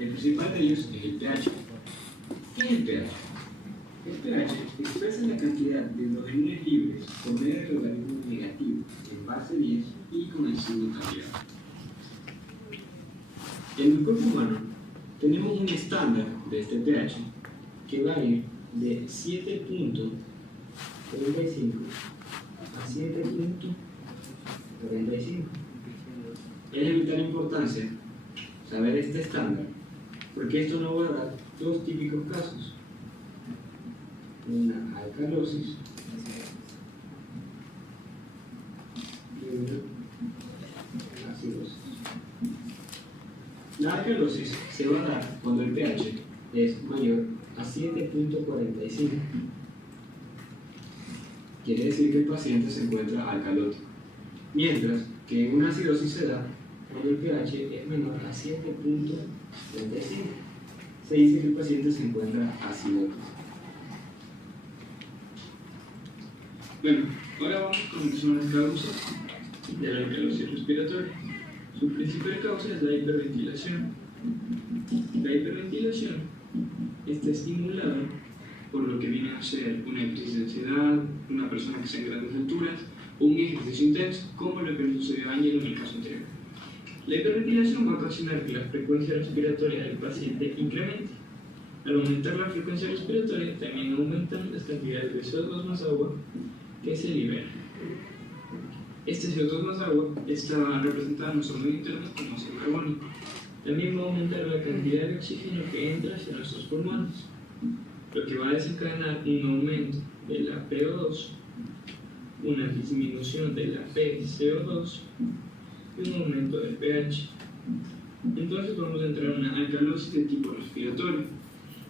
El principal de ellos es el pH. ¿Qué es el pH? El pH expresa la cantidad de hidrogenes libres por medio del logaritmo negativo en base 10 y con el signo cambiado. En el cuerpo humano tenemos un estándar de este pH que va a ir de 7.35 a 7.45. Es de vital importancia saber este estándar, porque esto nos va a dar dos típicos casos: una alcalosis y una acidosis. La alcalosis se va a dar cuando el pH es mayor a 7.45. Quiere decir que el paciente se encuentra alcalótico, mientras que una acidosis se da cuando el pH es menor a 7.35. Se dice que el paciente se encuentra acidótico. Bueno, ahora vamos con lo que son las causas de la alcalosis respiratoria. Su principal causa es la hiperventilación. La hiperventilación está estimulada por lo que viene a ser una crisis de ansiedad, una persona que está en grandes alturas, o un ejercicio intenso, como lo que le sucedió a Ángel en el caso anterior. La hiperventilación va a ocasionar que la frecuencia respiratoria del paciente incremente. Al aumentar la frecuencia respiratoria, también aumentan las cantidades de CO2 más agua que se liberan. Este CO2 más agua está representado en nuestro medio interno como óxido carbónico. También va a aumentar la cantidad de oxígeno que entra hacia nuestros pulmones, lo que va a desencadenar un aumento de la PO2, una disminución de la PCO2 y un aumento del pH. Entonces vamos a entrar en una alcalosis de tipo respiratorio,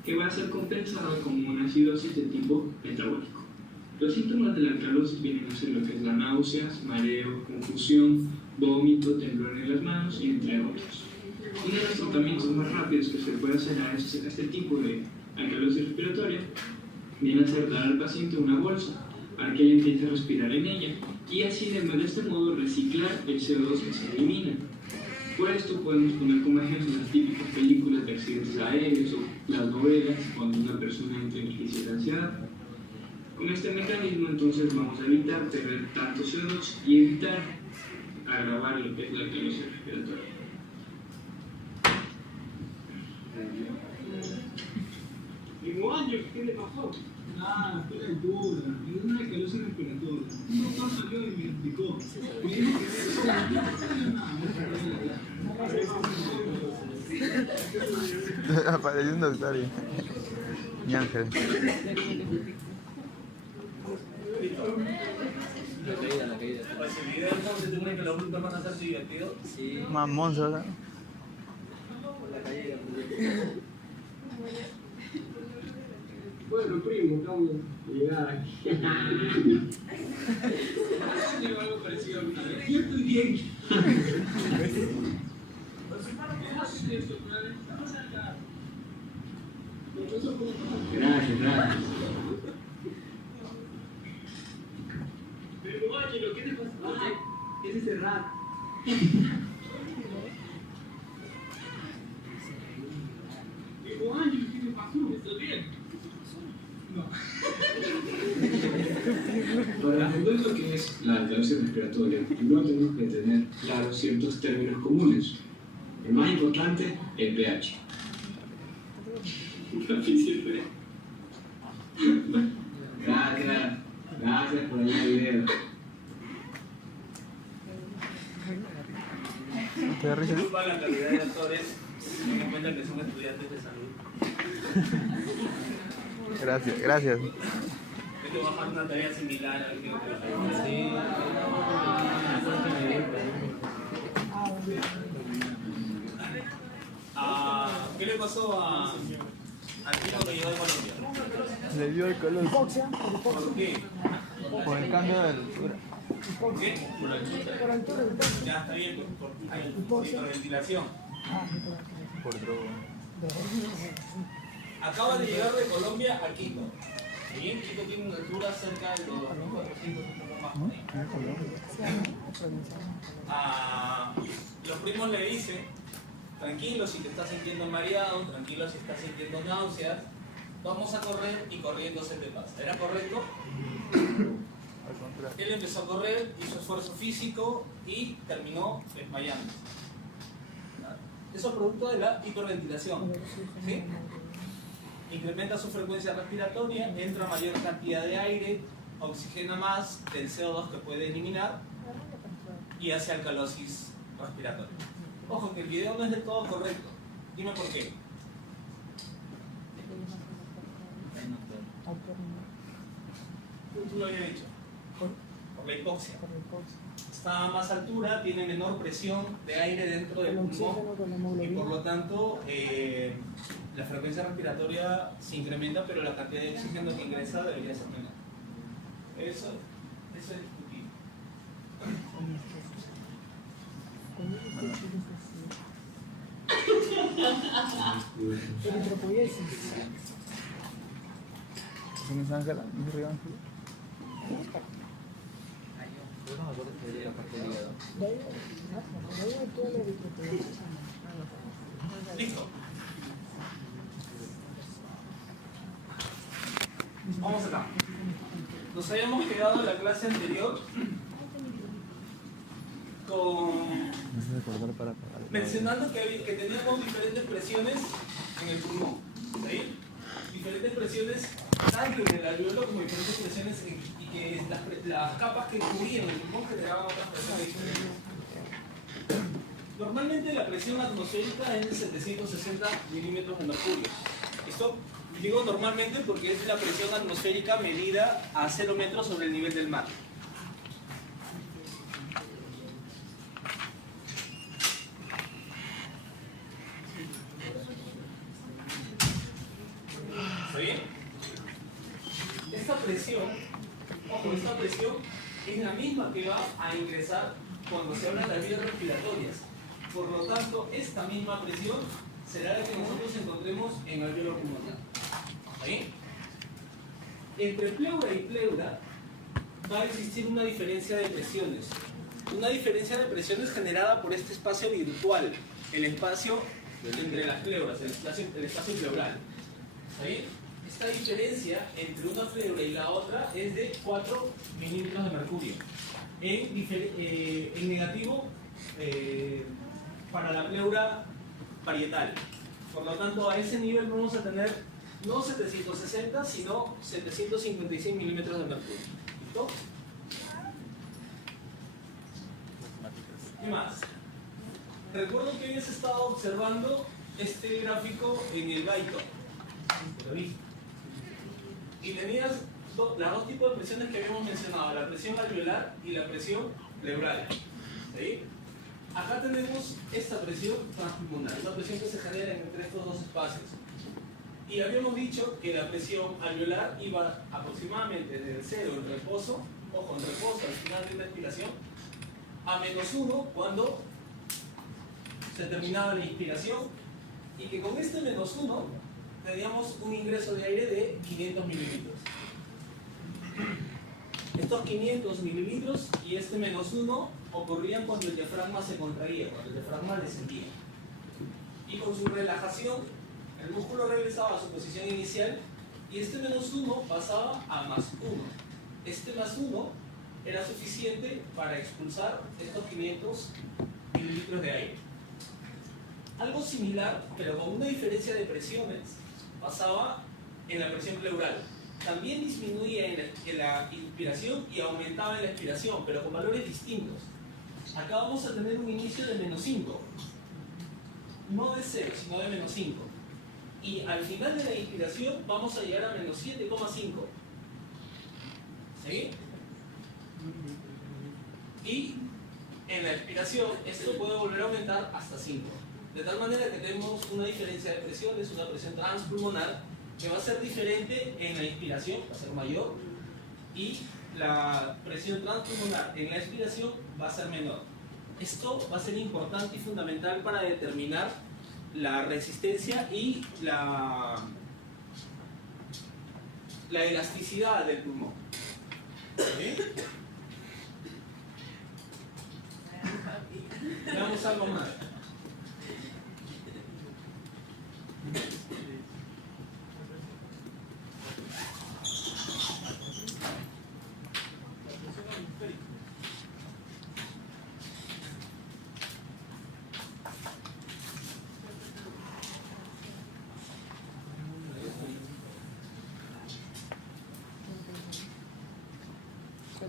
que va a ser compensada como una acidosis de tipo metabólico. Los síntomas de la alcalosis vienen a ser lo que es la náuseas, mareo, confusión, vómito, temblor en las manos, y entre otros. Uno de los tratamientos más rápidos que se puede hacer a este tipo de alcalosis respiratoria viene a ser dar al paciente una bolsa para que él empiece a respirar en ella y así de este modo reciclar el CO2 que se elimina. Por esto podemos poner como ejemplo las típicas películas de accidentes aéreos o las novelas cuando una persona entra en crisis de ansiedad. Con este mecanismo entonces vamos a evitar perder tanto CO2 y evitar agravar lo que es la alcalosis respiratoria. Digo, Ángel, ¿qué le pasó? Nada, fue la altura, y una alcalosis respiratoria. Un doctor salió y me explicó. Me dijo que Apareció un doctor y... Mi ángel. La caída. Pues el video entonces te que los adultos van a ser divertidos. Sí. Mamón, ¿sabes? La caída. Bueno, primo, estamos llegando aquí. algo parecido a una vez. Yo estoy bien. Gracias, gracias. Pero Ángelo, ¿qué te pasa? Es ese rat. Digo, Ángelo, ¿qué te pasó? ¿Estás bien? No. Para entender lo que es la alcalosis respiratoria, primero tenemos que tener claros ciertos términos comunes. El más importante, el pH. Gracias por el video. ¿Te da risa? Disculpa la calidad de actores, ten en cuenta que son estudiantes de salud. Gracias, gracias. Yo te voy a dejar una tarea similar al que te ¿Qué le pasó al tipo que llegó de Colombia? Le dio el color. ¿Por qué? Por el cambio de altura. ¿Qué? Por altura. Ya está bien, por ventilación. Por droga. Acaba de llegar de Colombia a Quito. Bien, Quito tiene una altura cerca de los 400, un poco más. Los primos le dicen tranquilo si te estás sintiendo mareado, tranquilo si estás sintiendo náuseas, vamos a correr y corriendo se te pasa. ¿Era correcto? Al contrario. Él empezó a correr, hizo esfuerzo físico y terminó desmayándose. Eso es producto de la hiperventilación. ¿Sí? Incrementa su frecuencia respiratoria, entra mayor cantidad de aire, oxigena más del CO2 que puede eliminar y hace alcalosis respiratoria. Ojo, que el video no es del todo correcto. Dime por qué. Tú lo habías dicho. Por la hipoxia. Está a más altura, tiene menor presión de aire dentro del pulmón y por lo tanto la frecuencia respiratoria se incrementa, pero la cantidad de oxígeno que ingresa debería ser menor. Eso es discutible. ¿Quién es Ángela? ¿No es Río Ángela? Yo no me acuerdo que de la parte del hígado. Listo. Vamos acá. Nos habíamos quedado en la clase anterior con No sé recordar para pagar. mencionando que teníamos diferentes presiones en el pulmón. ¿Sí? Diferentes presiones tanto en el alveolo como diferentes presiones y que las capas que cubrían el pulmón generaban otras presiones diferentes. Normalmente la presión atmosférica es de 760 milímetros de mercurio. Esto digo normalmente porque es la presión atmosférica medida a 0 metros sobre el nivel del mar. ¿Está bien? Esta presión, ojo, esta presión es la misma que va a ingresar cuando se habla de las vías respiratorias. Por lo tanto, esta misma presión será la que nosotros encontremos en el alveolo pulmonar. ¿Está bien? Entre pleura y pleura va a existir una diferencia de presiones. Una diferencia de presiones generada por este espacio virtual, el espacio entre las pleuras, el espacio pleural. ¿Está bien? Esta diferencia entre una pleura y la otra es de 4 milímetros de mercurio. En negativo para la pleura parietal. Por lo tanto, a ese nivel vamos a tener no 760, sino 756 milímetros de mercurio. ¿Listo? ¿Qué más? Recuerdo que habías estado observando este gráfico en el Baito. ¿Lo viste? Y tenías las dos tipos de presiones que habíamos mencionado, la presión alveolar y la presión pleural. ¿Sí? Acá tenemos esta presión transpulmonar, esta presión que se genera entre estos dos espacios. Y habíamos dicho que la presión alveolar iba aproximadamente desde 0 en reposo, ojo, en reposo al final de la expiración, a -1 cuando se terminaba la inspiración, y que con este -1 teníamos un ingreso de aire de 500 mililitros. Estos 500 mililitros y este -1 ocurrían cuando el diafragma se contraía, cuando el diafragma descendía. Y con su relajación, el músculo regresaba a su posición inicial y este -1 pasaba a +1. Este +1 era suficiente para expulsar estos 500 mililitros de aire. Algo similar, pero con una diferencia de presiones, pasaba en la presión pleural. También disminuía en la inspiración y aumentaba en la expiración, pero con valores distintos. Acá vamos a tener un inicio de -5, no de 0, sino de -5. Y al final de la inspiración vamos a llegar a -7,5. ¿Sí? Y en la expiración esto puede volver a aumentar hasta 5. De tal manera que tenemos una diferencia de presiones, una presión transpulmonar que va a ser diferente en la inspiración, va a ser mayor, y la presión transpulmonar en la expiración va a ser menor. Esto va a ser importante y fundamental para determinar la resistencia y la elasticidad del pulmón. ¿Sí? Veamos algo más. ¿Lo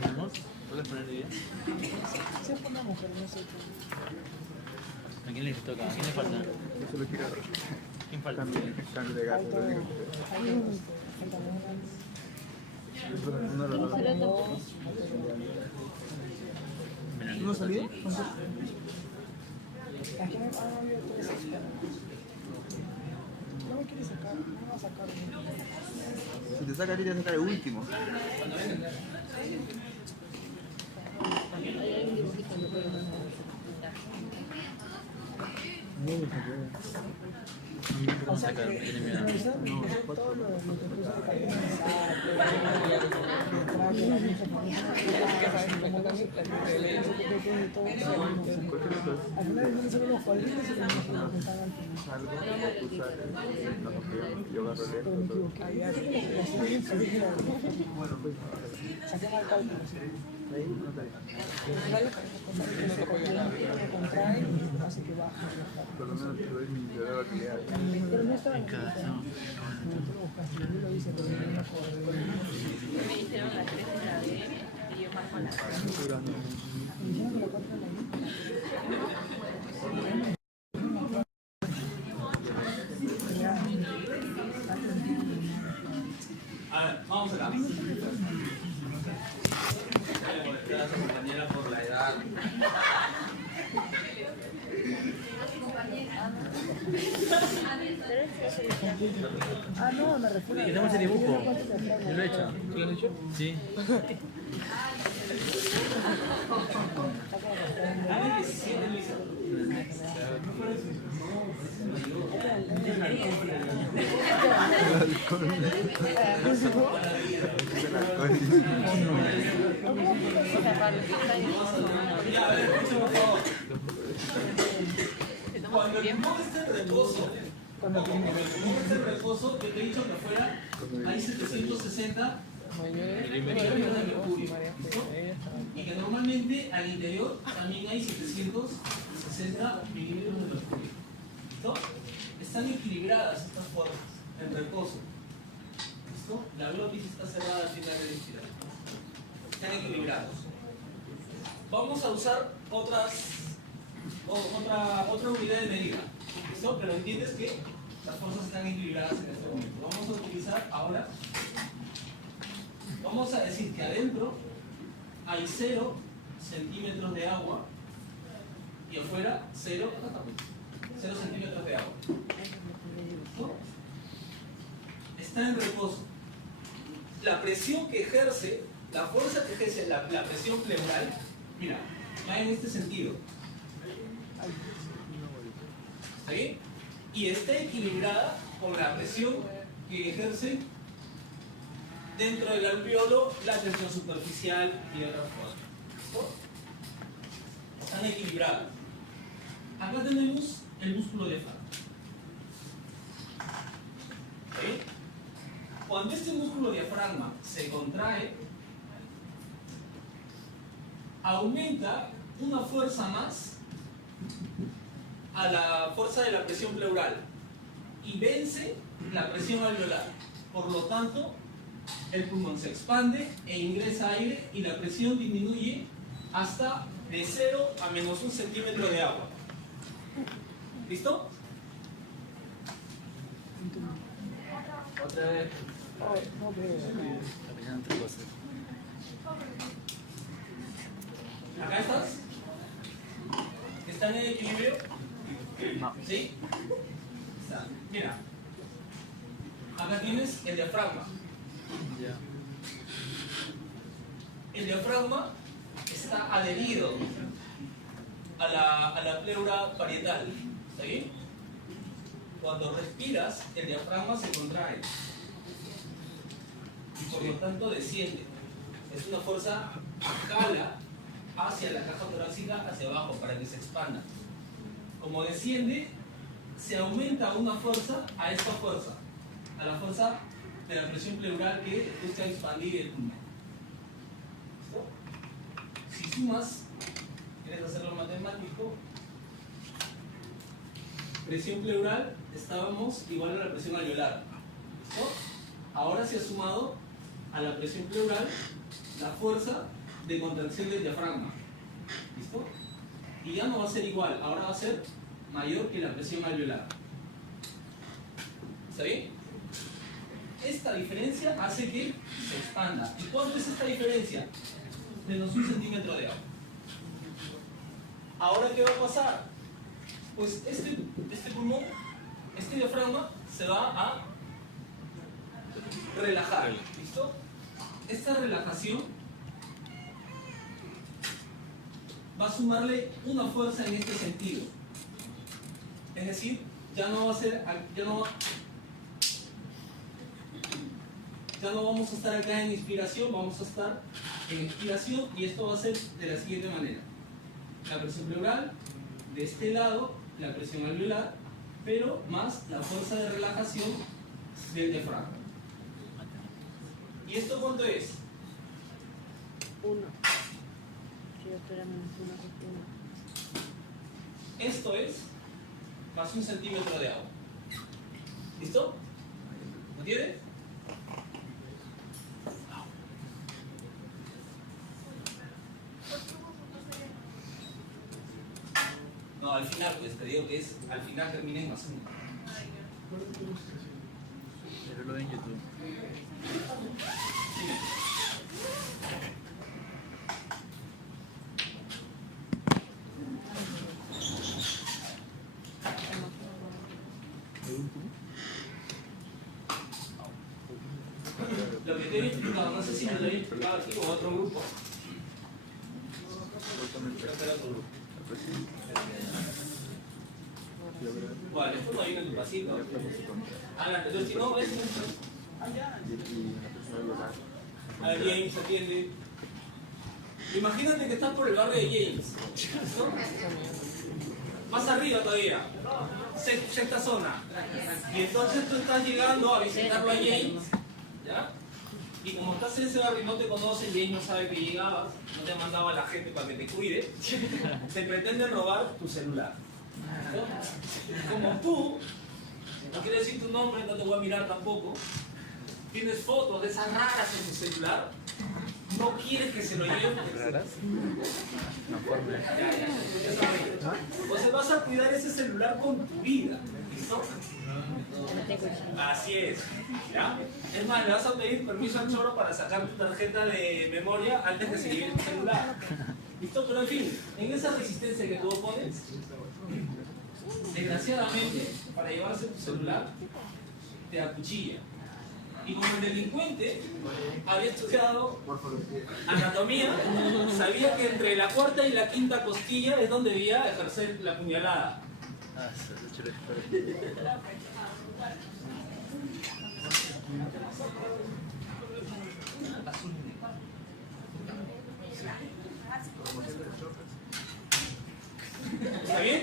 ponemos? ¿Puedes poner bien? Sí, ponemos, pero no sé qué. ¿A quién le toca? ¿A quién le falta? Yo solo quiero ¿Quién falta? cambio de gato, lo único que uno de los dos. ¿No ha salido? Aquí me han abierto ese. No me quiere sacar, no me va a sacar. Si te saca a ti, te saca el último. O sea que revisar todo lo que puso de calidad. Al final no solo los cuadritos y los que están al final. Salgo, tú sales, nos apoyamos, yo agarro Pero me lento. equivoqué. Bueno, pues saqué mal cálculo. Ahí no te Al final la cabeza se contrae y hace que baje. por lo menos te doy mi dedo de habilidad. Pero no estaba en el no, tú lo buscaste, yo lo hice, pero no me acuerdo. Me hicieron las 3 de la B y yo marco las 4. Me dijeron que la 4 de la A ver, vamos acá. Gracias, compañera, por la edad. Ah, no, me refiero a... ¿Qué tenemos ese dibujo? ¿Yo lo he hecho? ¿Tú lo has hecho? Sí. Ya, a ver, escuchen, por favor. Cuando el pulmón está en reposo, yo te he dicho que afuera hay 760 milímetros de mercurio. ¿Listo? Y que normalmente al interior también hay 760 milímetros de mercurio. ¿Listo? Están equilibradas estas fuerzas en reposo. ¿Listo? La glotis está cerrada al final de la inspiración. Están equilibrados. Vamos a usar otra unidad de medida. ¿Listo? Pero entiendes que las fuerzas están equilibradas en este momento. Vamos a utilizar ahora. Vamos a decir que adentro hay 0 centímetros de agua y afuera 0 centímetros de agua. ¿Listo? Está en reposo. La presión que ejerce, la fuerza que ejerce la presión pleural, mira, va en este sentido. ¿Está bien? Y está equilibrada con la presión que ejerce dentro del alveolo la tensión superficial y otras cosas. ¿Listo? Están equilibradas. Acá tenemos el músculo diafragma. ¿Está bien? Cuando este músculo diafragma se contrae, aumenta una fuerza más a la fuerza de la presión pleural y vence la presión alveolar. Por lo tanto, el pulmón se expande e ingresa aire y la presión disminuye hasta de 0 a menos 1 centímetro de agua. ¿Listo? Otra vez. ¿Acá estás? ¿Están en equilibrio? No. ¿Sí? Está. Mira. Acá tienes el diafragma. Ya. El diafragma está adherido a la pleura parietal. ¿Está bien? Cuando respiras, el diafragma se contrae y por lo tanto desciende. Es una fuerza que jala hacia la caja torácica, hacia abajo, para que se expanda. Como desciende, se aumenta una fuerza a esta fuerza, a la fuerza de la presión pleural que busca expandir el pulmón. ¿Listo? Si sumas, ¿quieres hacerlo matemático? Presión pleural, estábamos igual a la presión alveolar. ¿Listo? Ahora se ha sumado a la presión pleural la fuerza de contracción del diafragma. ¿Listo? Y ya no va a ser igual, ahora va a ser mayor que la presión alveolar. ¿Está bien? Esta diferencia hace que se expanda. ¿Y cuánto es esta diferencia? Menos 1 centímetro de agua. ¿Ahora qué va a pasar? Pues este pulmón, este diafragma, se va a relajar. ¿Listo? Esta relajación va a sumarle una fuerza en este sentido. Es decir, ya no va a ser, ya no vamos a estar acá en inspiración, vamos a estar en expiración, y esto va a ser de la siguiente manera: la presión pleural, de este lado la presión alveolar, pero más la fuerza de relajación del diafragma. ¿Y esto cuánto es? 1. Sí, doctora, menos 1. Esto es más 1 centímetro de agua. ¿Listo? ¿Lo entiendes? No, al final, pues te digo que es, al final termina en más 1. Pero lo ven en YouTube. Dime. Lo que te he explicado, no sé si me lo he explicado aquí o otro grupo. Espera otro grupo. Vale, esto no viene en tu pasito. Adelante, entonces si no, es. A ver, James, atiende. Imagínate que estás por el barrio de James. ¿No? Más arriba todavía. Sexta zona. Y entonces tú estás llegando a visitarlo a James. ¿Ya? Y como estás en ese barrio y no te conocen, James no sabe que llegabas, no te ha mandado a la gente para que te cuide, te pretenden robar tu celular. ¿No? Como tú, no quiero decir tu nombre, no te voy a mirar tampoco, tienes fotos de esas raras en tu celular, no quieres que se lo lleven. ¿Raras? No, forma. Ya sabes. O sea, vas a cuidar ese celular con tu vida. ¿Listo? Así es. ¿Ya? Es más, le vas a pedir permiso al choro para sacar tu tarjeta de memoria antes de seguir tu celular. ¿Listo? Pero en fin, en esa resistencia que tú opones, desgraciadamente, para llevarse tu celular, te acuchilla. Y como el delincuente había estudiado anatomía, sabía que entre la cuarta y la quinta costilla es donde debía ejercer la puñalada. Ah, se lo chévere. ¿Está bien?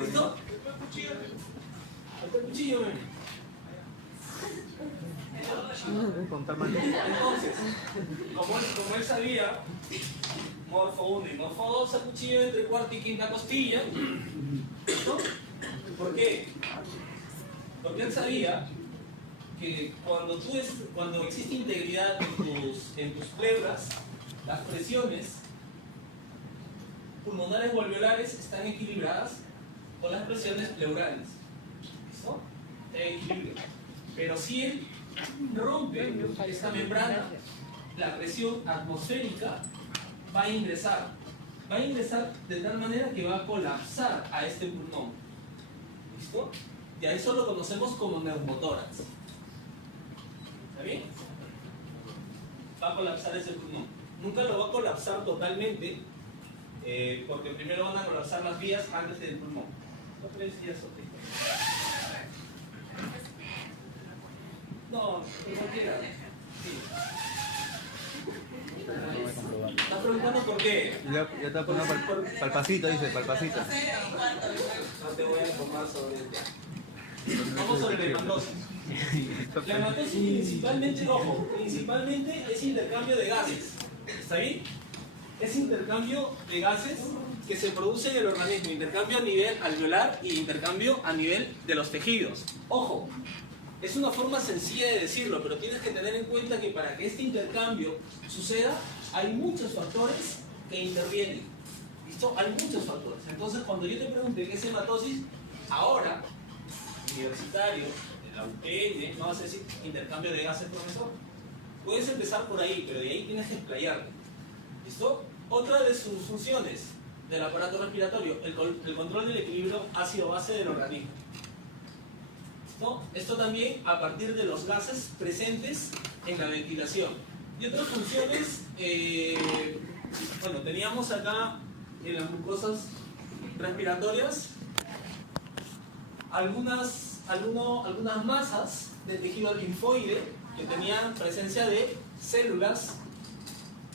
¿Listo? Hasta el cuchillo, ven. Entonces, como él sabía, morfo 1 y morfo 2 se acuchillan entre cuarta y quinta costilla. ¿Listo? ¿Por qué? Porque él sabía que cuando existe integridad en tus pleuras, las presiones pulmonares o alveolares están equilibradas con las presiones pleurales. ¿Listo? Está en equilibrio. Pero si él rompe esta membrana, la presión atmosférica va a ingresar. Va a ingresar de tal manera que va a colapsar a este pulmón. ¿Listo? Y a eso lo conocemos como neumotórax. ¿Está bien? Va a colapsar ese pulmón. Nunca lo va a colapsar totalmente, porque primero van a colapsar las vías antes del pulmón. ¿No crees que eso? No, cualquiera. Sí. ¿Estás preguntando por qué? Ya está poniendo para el pasito, dice, para el pasito. No te voy a informar sobre el tema. Vamos sobre la hemantosis. La hematosis principalmente, ojo, principalmente es intercambio de gases. ¿Está bien? Es intercambio de gases que se produce en el organismo, intercambio a nivel alveolar y intercambio a nivel de los tejidos. Ojo, es una forma sencilla de decirlo, pero tienes que tener en cuenta que para que este intercambio suceda hay muchos factores que intervienen. ¿Listo? Hay muchos factores. Entonces, cuando yo te pregunte qué es hematosis, ahora, universitario, de la UPN, no vas a decir intercambio de gases, profesor. Puedes empezar por ahí, pero de ahí tienes que explayarte. ¿Listo? Otra de sus funciones del aparato respiratorio, el control del equilibrio ácido-base del organismo. ¿Listo? Esto también a partir de los gases presentes en la ventilación. Y otras funciones, bueno, teníamos acá en las mucosas respiratorias algunas masas de tejido linfoide que tenían presencia de células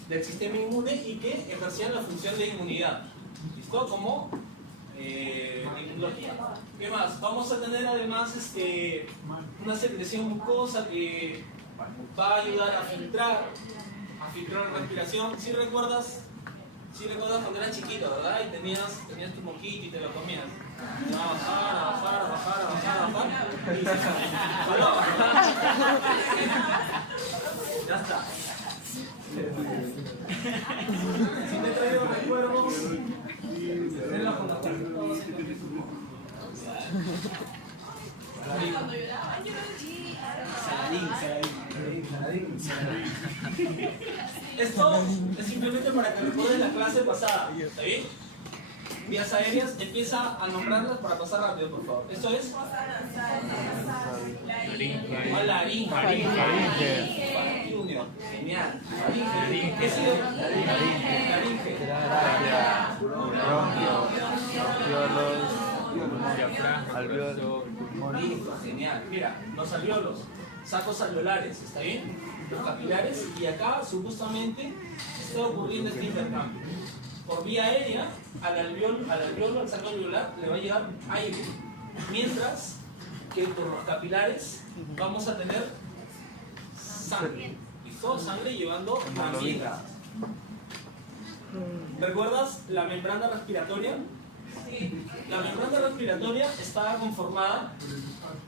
del sistema inmune y que ejercían la función de inmunidad. ¿Listo? Como inmunología. ¿Qué más? Vamos a tener además una secreción mucosa que va a ayudar a filtrar la respiración. ¿Sí recuerdas cuando eras chiquito, verdad? Y tenías tu moquito y te lo comías. A bajar. Y se jaló. Ya está. Si te traigo recuerdos, tenlo con la Saladín. Esto es simplemente para que recuerdes la clase pasada. ¿Está bien? Vías aéreas, empieza a nombrarlas para pasar rápido, por favor. Esto es laringe. Junior. Genial. Laringe. ¿Qué sigue? Laringe. Listo, genial. Mira, los alveolos, sacos alveolares, ¿está bien? Los capilares, y acá supuestamente está ocurriendo este intercambio. Por vía aérea, al saco alveolar, le va a llegar aire. Mientras que por los capilares vamos a tener sangre. ¿Listo? Sangre llevando también gases. ¿Recuerdas la membrana respiratoria? La membrana respiratoria estaba conformada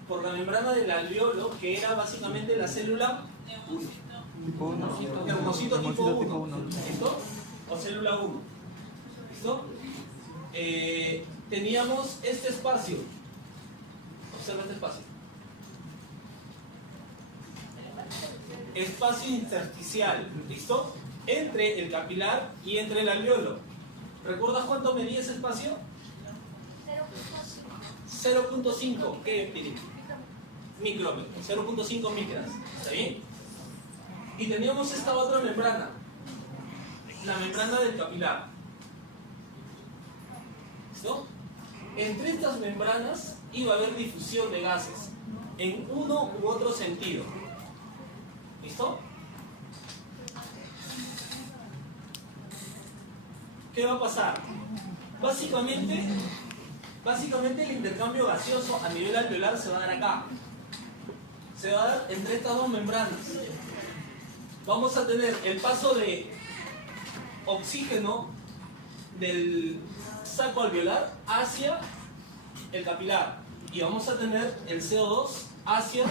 por la membrana del alveolo, que era básicamente la célula termocito tipo 1. ¿Listo? O célula 1. ¿Listo? Teníamos este espacio. Observa este espacio. Espacio intersticial. ¿Listo? Entre el capilar y entre el alveolo. ¿Recuerdas cuánto medía ese espacio? 0.5. ¿Qué tiene? Micrómetros. 0.5 micras. ¿Está bien? Y teníamos esta otra membrana. La membrana del capilar. ¿Listo? Entre estas membranas iba a haber difusión de gases en uno u otro sentido. ¿Listo? ¿Qué va a pasar? Básicamente el intercambio gaseoso a nivel alveolar se va a dar acá. Se va a dar entre estas dos membranas. Vamos a tener el paso de oxígeno del saco alveolar hacia el capilar. Y vamos a tener el CO2 hacia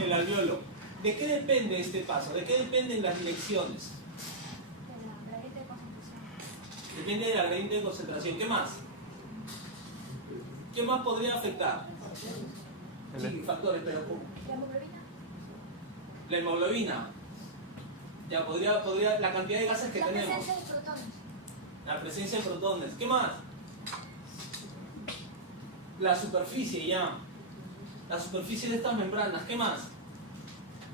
el alveolo. ¿De qué depende este paso? ¿De qué dependen las direcciones? Depende del gradiente de concentración. ¿Qué más? ¿Qué más podría afectar? Sí, factores, pero ¿cómo? La hemoglobina. Ya podría, la cantidad de gases que tenemos. La presencia de protones. La presencia de protones. ¿Qué más? La superficie, ya. La superficie de estas membranas. ¿Qué más?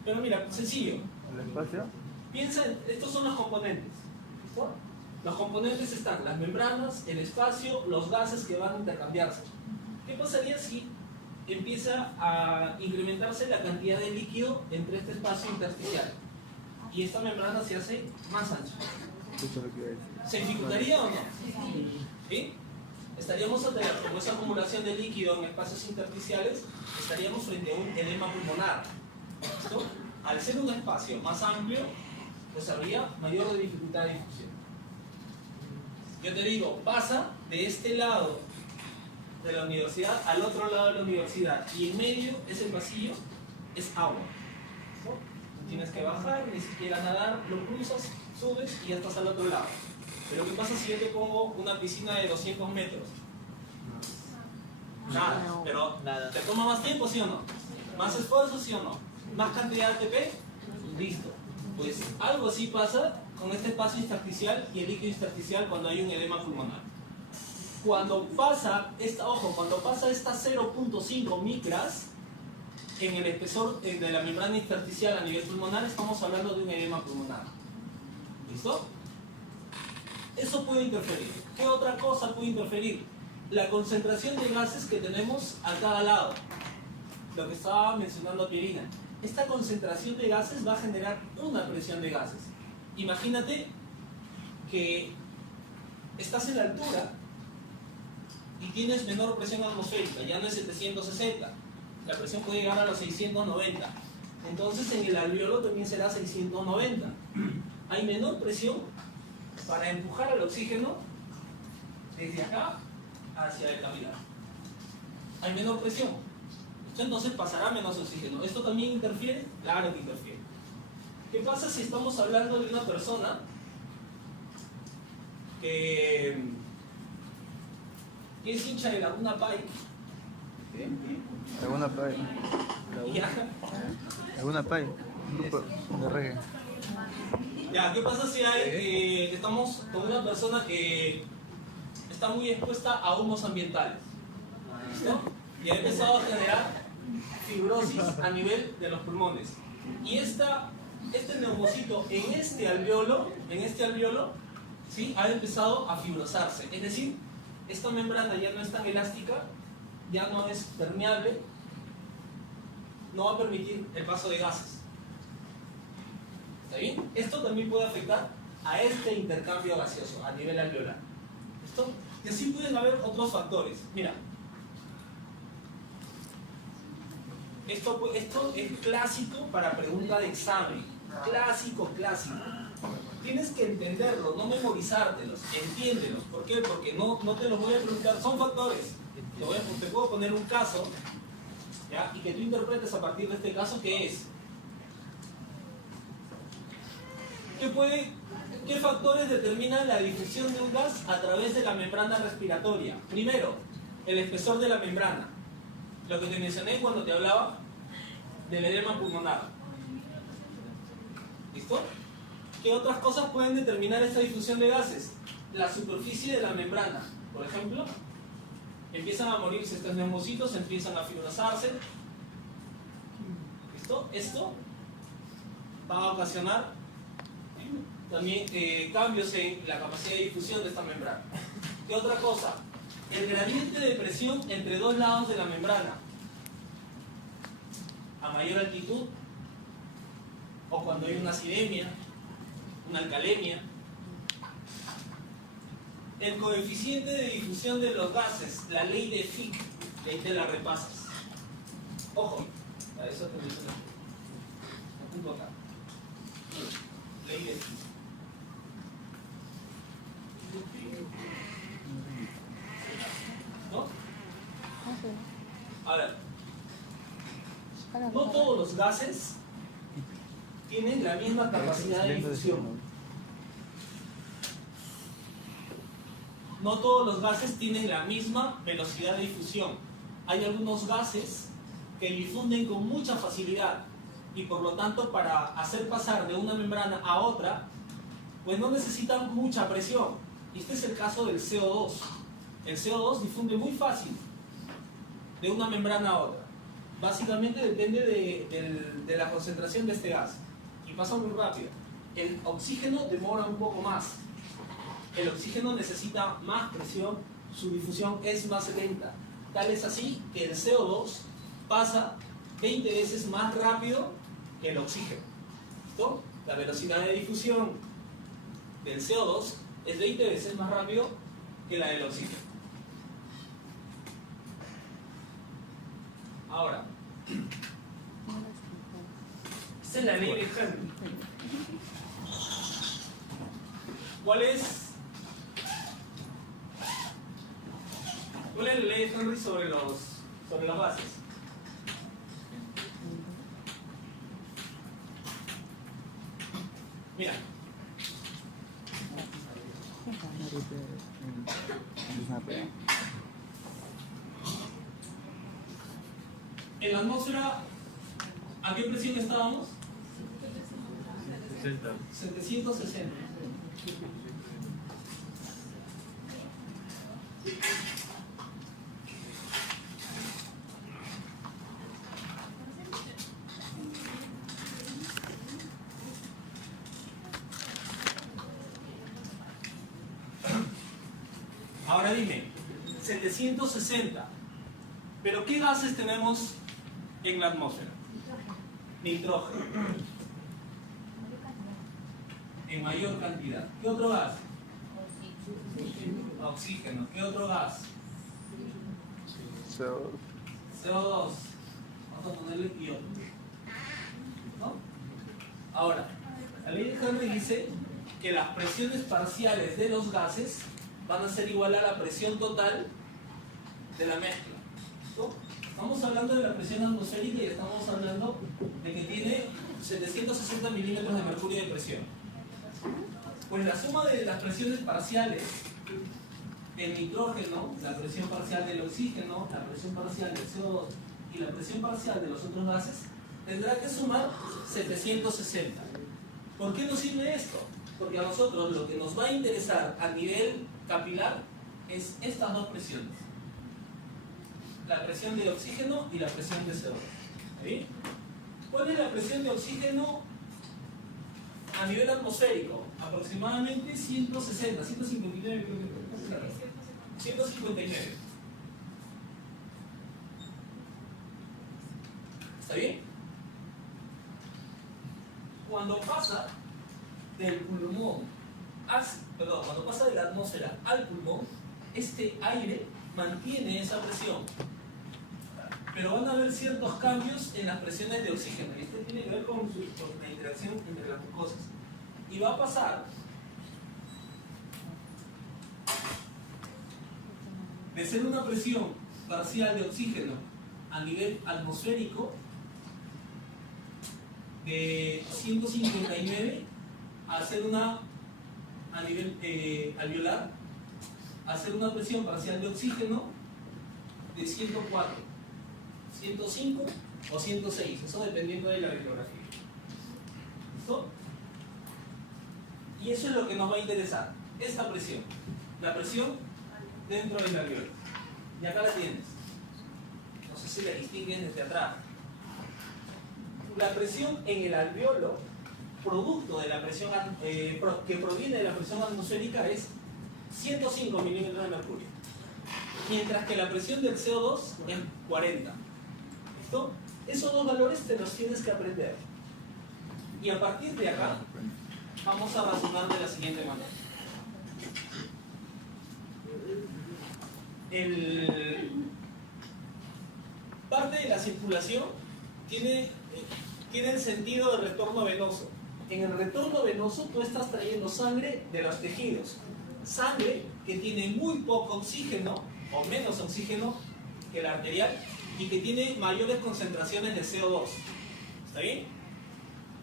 Pero mira, sencillo. ¿El espacio? Piensa, estos son los componentes. ¿Listo? Los componentes están las membranas, el espacio, los gases que van a intercambiarse. ¿Qué pasaría si empieza a incrementarse la cantidad de líquido entre este espacio intersticial? Y esta membrana se hace más ancha. ¿Se dificultaría o no? ¿Sí? estaríamos ante como esa acumulación de líquido en espacios intersticiales, estaríamos frente a un edema pulmonar. ¿Listo? Al ser un espacio más amplio, pues habría mayor dificultad de difusión. Yo te digo, pasa de este lado de la universidad al otro lado de la universidad y en medio ese pasillo es agua. ¿Listo? No tienes que bajar, ni siquiera nadar, lo cruzas, subes y ya estás al otro lado. Pero ¿qué pasa si yo te pongo una piscina de 200 metros? Nada, pero Nada. ¿te toma más tiempo, sí o no? ¿Más esfuerzo, sí o no? ¿Más cantidad de ATP? Listo. Pues algo así pasa con este espacio intersticial y el líquido intersticial cuando hay un edema pulmonar. Cuando pasa esta 0.5 micras en el espesor de la membrana intersticial a nivel pulmonar, estamos hablando de un edema pulmonar. ¿Listo? Eso puede interferir. ¿Qué otra cosa puede interferir? La concentración de gases que tenemos a cada lado. Lo que estaba mencionando Pierina. Esta concentración de gases va a generar una presión de gases. Imagínate que estás en la altura y tienes menor presión atmosférica, ya no es 760, la presión puede llegar a los 690. Entonces en el alveolo también será 690. Hay menor presión para empujar al oxígeno desde acá hacia el capilar. Hay menor presión. Entonces pasará menos oxígeno. ¿Esto también interfiere? Claro que interfiere. ¿Qué pasa si estamos hablando de una persona que es hincha de Laguna Pike? Laguna Pai. Ya. Laguna Pai. Un grupo de reggae. Ya, ¿qué pasa si estamos con una persona que está muy expuesta a humos ambientales? ¿Listo? Y ha empezado a generar fibrosis a nivel de los pulmones. Y este neumocito en este alveolo, ¿sí? Ha empezado a fibrosarse. Es decir, esta membrana ya no es tan elástica, ya no es permeable, no va a permitir el paso de gases. ¿Está bien? Esto también puede afectar a este intercambio gaseoso a nivel alveolar. ¿Listo? Y así pueden haber otros factores. Mira, esto es clásico para pregunta de examen. Clásico. Tienes que entenderlo, no memorizártelos, entiéndelos. ¿Por qué? Porque no te los voy a preguntar, son factores. Te puedo poner un caso, ¿ya? Y que tú interpretes a partir de este caso qué es. ¿Qué factores determinan la difusión de un gas a través de la membrana respiratoria? Primero, el espesor de la membrana. Lo que te mencioné cuando te hablaba del edema pulmonar. ¿Listo? ¿Qué otras cosas pueden determinar esta difusión de gases? La superficie de la membrana. Por ejemplo, empiezan a morirse estos neumocitos, empiezan a fibrosarse. ¿Listo? Esto va a ocasionar también cambios en la capacidad de difusión de esta membrana. ¿Qué otra cosa? El gradiente de presión entre dos lados de la membrana. A mayor altitud, o cuando hay una acidemia, una alcalemia. El coeficiente de difusión de los gases, la ley de Fick, y ahí te la repasas. Ojo, para eso te mencioné. Apunto acá. Ley de Fick. ¿No? A ver, no todos los gases tienen la misma capacidad de difusión. No todos los gases tienen la misma velocidad de difusión. Hay algunos gases que difunden con mucha facilidad y por lo tanto para hacer pasar de una membrana a otra, pues no necesitan mucha presión. Y este es el caso del CO2. El CO2 difunde muy fácil de una membrana a otra. Básicamente depende de la concentración de este gas. Y pasa muy rápido. El oxígeno demora un poco más. El oxígeno necesita más presión, su difusión es más lenta. Tal es así que el CO2 pasa 20 veces más rápido que el oxígeno. ¿Listo? La velocidad de difusión del CO2 es 20 veces más rápido que la del oxígeno. Ahora, esta es la ley de Henry. ¿Cuál es la ley de Henry sobre las bases? Mira, en la atmósfera, ¿a qué presión estábamos? 60. 760. Ahora dime, 760. ¿Pero qué gases tenemos en la atmósfera? Nitrógeno. En mayor cantidad. ¿Qué otro gas? Oxígeno. ¿Qué otro gas? CO2. Vamos a ponerle ion. ¿No? Ahora, la ley de Henry dice que las presiones parciales de los gases van a ser igual a la presión total de la mezcla. ¿No? Estamos hablando de la presión atmosférica y estamos hablando de que tiene 760 milímetros de mercurio de presión. Pues la suma de las presiones parciales del nitrógeno, la presión parcial del oxígeno, la presión parcial del CO2 y la presión parcial de los otros gases tendrá que sumar 760. ¿Por qué nos sirve esto? Porque a nosotros lo que nos va a interesar a nivel capilar es estas dos presiones. La presión de oxígeno y la presión de CO2. ¿Está bien? ¿Cuál es la presión de oxígeno a nivel atmosférico? Aproximadamente 160, 159 creo que 159. ¿Está bien? Cuando pasa del pulmón, cuando pasa de la atmósfera al pulmón, este aire mantiene esa presión. Pero van a haber ciertos cambios en las presiones de oxígeno. Y esto tiene que ver con la interacción entre las dos cosas. Y va a pasar de ser una presión parcial de oxígeno a nivel atmosférico de 159 a ser una a nivel alveolar, a ser una presión parcial de oxígeno de 104, 105 o 106, eso dependiendo de la bibliografía. ¿Listo? Y eso es lo que nos va a interesar, esta presión, la presión dentro del alveolo. Y acá la tienes. No sé si la distinguen desde atrás. La presión en el alveolo, producto de la presión que proviene de la presión atmosférica, es 105 milímetros de mercurio. Mientras que la presión del CO2 es 40. ¿Listo? Esos dos valores te los tienes que aprender. Y a partir de acá, vamos a razonar de la siguiente manera. Parte de la circulación tiene el sentido de retorno venoso. En el retorno venoso tú estás trayendo sangre de los tejidos. Sangre que tiene muy poco oxígeno o menos oxígeno que la arterial y que tiene mayores concentraciones de CO2. ¿Está bien?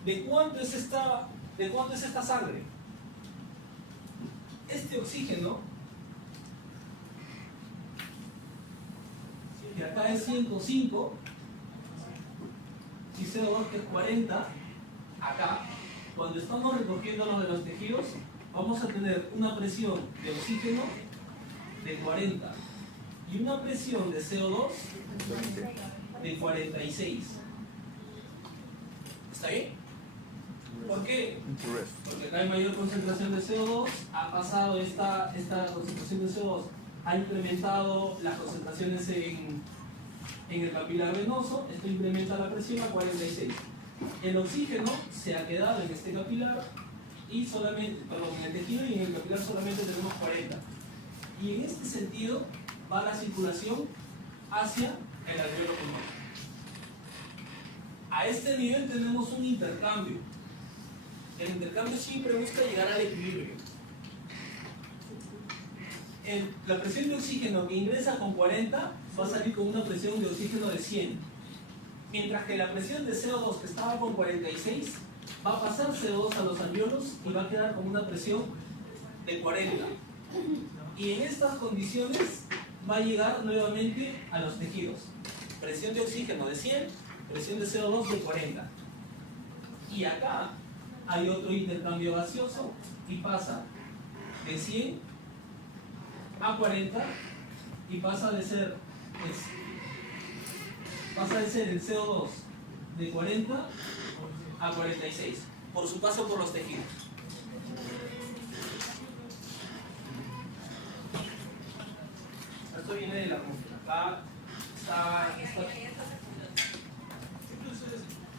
¿De cuánto es esta sangre? Este oxígeno, que acá es 105, y CO2 que es 40, acá, cuando estamos recogiéndolo de los tejidos, vamos a tener una presión de oxígeno de 40 y una presión de CO2 de 46. ¿Está bien? ¿Por qué? Porque acá hay mayor concentración de CO2, ha pasado esta concentración de CO2, ha incrementado las concentraciones en el capilar venoso, esto incrementa la presión a 46. El oxígeno se ha quedado en este capilar y solamente, en el tejido y en el capilar solamente tenemos 40. Y en este sentido va la circulación hacia el alveolo pulmonar. A este nivel tenemos un intercambio. El intercambio siempre busca llegar al equilibrio. La presión de oxígeno que ingresa con 40 va a salir con una presión de oxígeno de 100. Mientras que la presión de CO2 que estaba con 46 va a pasar CO2 a los alveolos y va a quedar con una presión de 40. Y en estas condiciones va a llegar nuevamente a los tejidos. Presión de oxígeno de 100, presión de CO2 de 40. Y acá hay otro intercambio gaseoso y pasa de 100 a 40 y pasa de ser el CO2 de 40 a 46 por su paso por los tejidos. Esto viene de la atmósfera. Acá está.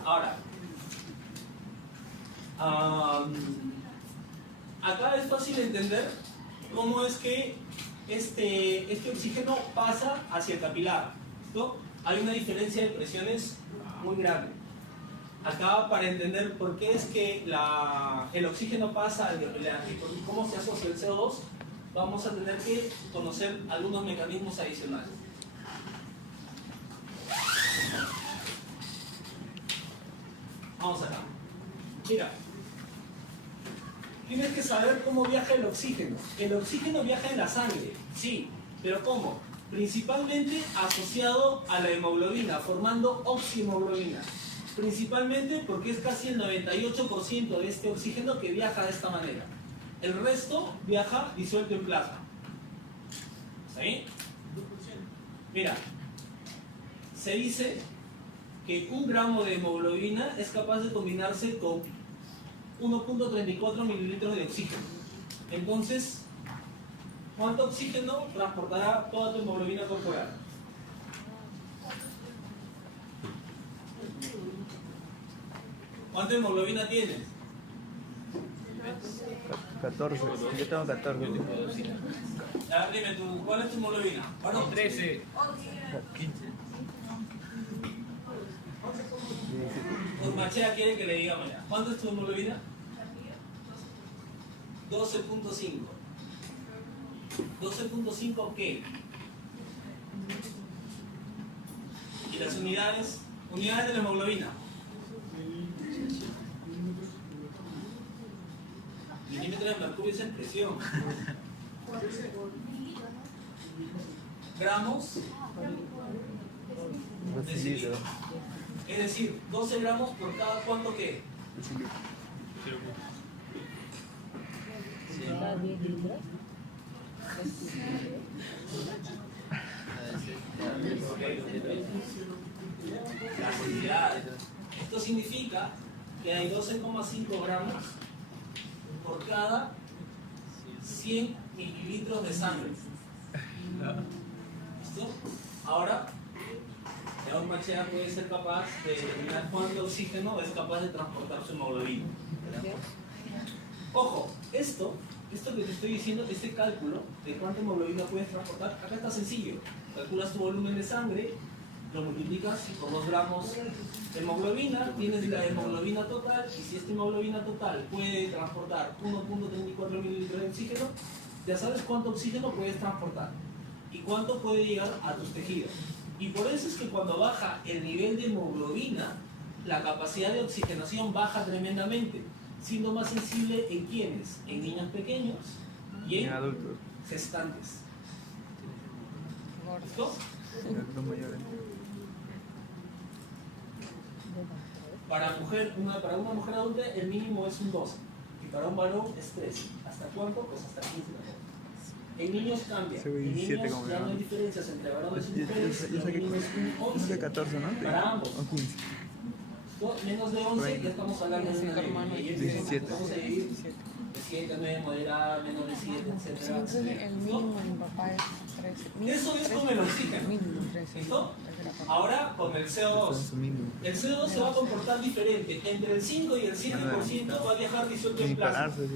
Ahora, acá es fácil entender cómo es que este oxígeno pasa hacia el capilar. ¿Listo? Hay una diferencia de presiones muy grande. Acá, para entender por qué es que el oxígeno pasa al capilar y cómo se asocia el CO2, vamos a tener que conocer algunos mecanismos adicionales. Vamos acá. Mira, tienes que saber cómo viaja el oxígeno. El oxígeno viaja en la sangre, sí, pero ¿cómo? Principalmente asociado a la hemoglobina, formando oxihemoglobina. Principalmente porque es casi el 98% de este oxígeno que viaja de esta manera. El resto viaja disuelto en plasma. ¿Sí? Mira, se dice que 1 gramo de hemoglobina es capaz de combinarse con 1.34 mililitros de oxígeno. Entonces, ¿cuánto oxígeno transportará toda tu hemoglobina corporal? ¿Cuánta hemoglobina tienes? 14, yo tengo 14. Ya, dime tú, ¿cuál es tu hemoglobina? Bueno, 13. 15. Machea quiere que le digamos ya. ¿Cuánto es tu hemoglobina? 12.5. ¿12.5 qué? ¿Y las unidades? Unidades de la hemoglobina. Milímetros de mercurio es en presión. Gramos de cilindro. Es decir, 12 gramos por cada cuánto qué. Cada 10 litros. Las unidades. Esto significa que hay 12,5 gramos por cada 100 mililitros de sangre. ¿Listo? Ahora, León Machea puede ser capaz de determinar cuánto oxígeno es capaz de transportar su hemoglobina. Ojo, esto que te estoy diciendo, este cálculo de cuánta hemoglobina puedes transportar, acá está sencillo. Calculas tu volumen de sangre, lo multiplicas por 2 gramos de hemoglobina, tienes la hemoglobina total, y si esta hemoglobina total puede transportar 1.34 mililitros de oxígeno, ya sabes cuánto oxígeno puedes transportar y cuánto puede llegar a tus tejidos. Y por eso es que cuando baja el nivel de hemoglobina, la capacidad de oxigenación baja tremendamente, siendo más sensible en quienes, en niños pequeños y en adultos. gestantes. Gordos. ¿Listo? Adultos mayores. Para una mujer adulta el mínimo es un 12 y para un varón es 13. ¿Hasta cuánto? Pues hasta 15. En niños cambia. Soy En 17 niños como ya yo. no hay diferencias entre varones y Yo mujeres. saqué El mínimo es un 11 14, ¿no? para ambos. O 15. Menos de 11 ya estamos hablando de una hermano, ley. 17. Vamos a dividir de 7, 9, moderada, menos de 7, Sí, etc. creo que el mínimo de mi papá es 13. Eso es con el oxígeno. Mínimo 13. ¿Listo? Es la papá. Ahora con el Son CO2. su mínimo. El CO2 se va a comportar diferente. Entre el 5 y el 7% va a viajar disuelto en Ni plasma. pararse.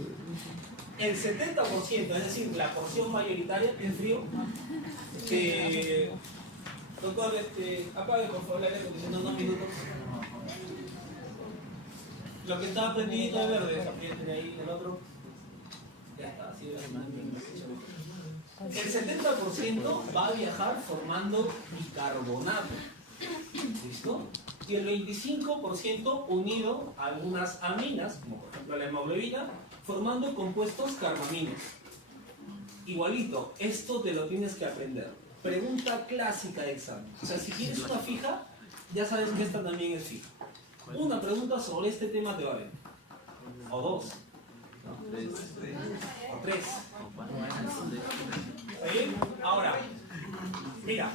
El 70%, es decir, la porción mayoritaria en frío, doctor, apague por favor el aire acondicionado 2 minutos. Lo que está prendido de verde, aprieten ahí el otro. Ya está, así de el 70% va a viajar formando bicarbonato. ¿Listo? Y el 25% unido a algunas aminas, como por ejemplo la hemoglobina, formando compuestos carbaminos. Igualito, esto te lo tienes que aprender. Pregunta clásica de examen. O sea, si tienes una fija, ya sabes que esta también es fija. Una pregunta sobre este tema te va a ver. O dos. O tres. ¿Está bien? Ahora, mira,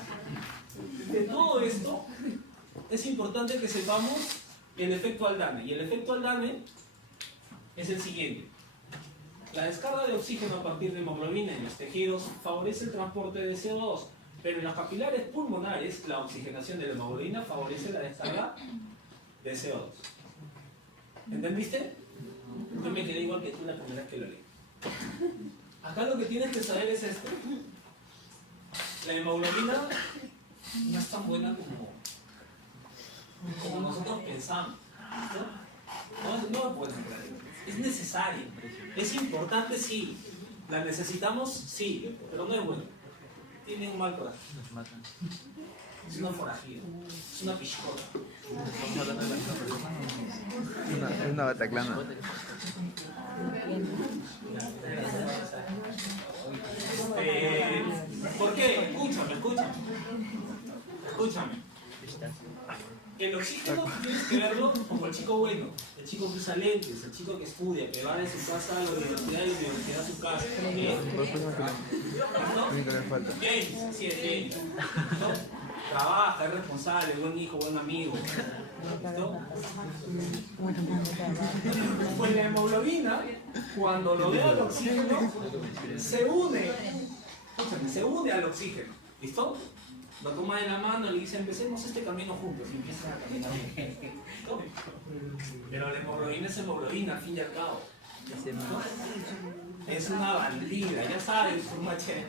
de todo esto es importante que sepamos el efecto Aldane. Y el efecto Aldane es el siguiente. La descarga de oxígeno a partir de hemoglobina en los tejidos favorece el transporte de CO2, pero en los capilares pulmonares la oxigenación de la hemoglobina favorece la descarga de CO2. ¿Entendiste? Yo me quedé igual que tú la primera vez que lo leí. Acá lo que tienes que saber es esto. La hemoglobina no es tan buena como nosotros pensamos. No puedes entrar. Es necesaria. Es importante, sí. La necesitamos, sí. Pero no es buena. Tiene un mal corazón. Nos matan. Es una forajida. Es una pichota. Estamos hablando de la Una bataclana. ¿Por qué? Escúchame. El oxígeno tienes que verlo como el chico bueno, el chico que usa lentes, el chico que estudia, que va de su casa a la universidad y de la universidad a su casa. ¿No? James, sí es James. ¿No? Trabaja, es responsable, buen hijo, buen amigo. ¿Listo? Pues la hemoglobina, cuando lo ve al oxígeno, se une al oxígeno. ¿Listo? Lo toma de la mano y le dice, empecemos este camino juntos. Y empiezan a caminar. ¿Listo? Pero la hemoglobina es hemoglobina, al fin y al cabo. ¿No? Es una bandida, ya sabes, un machete.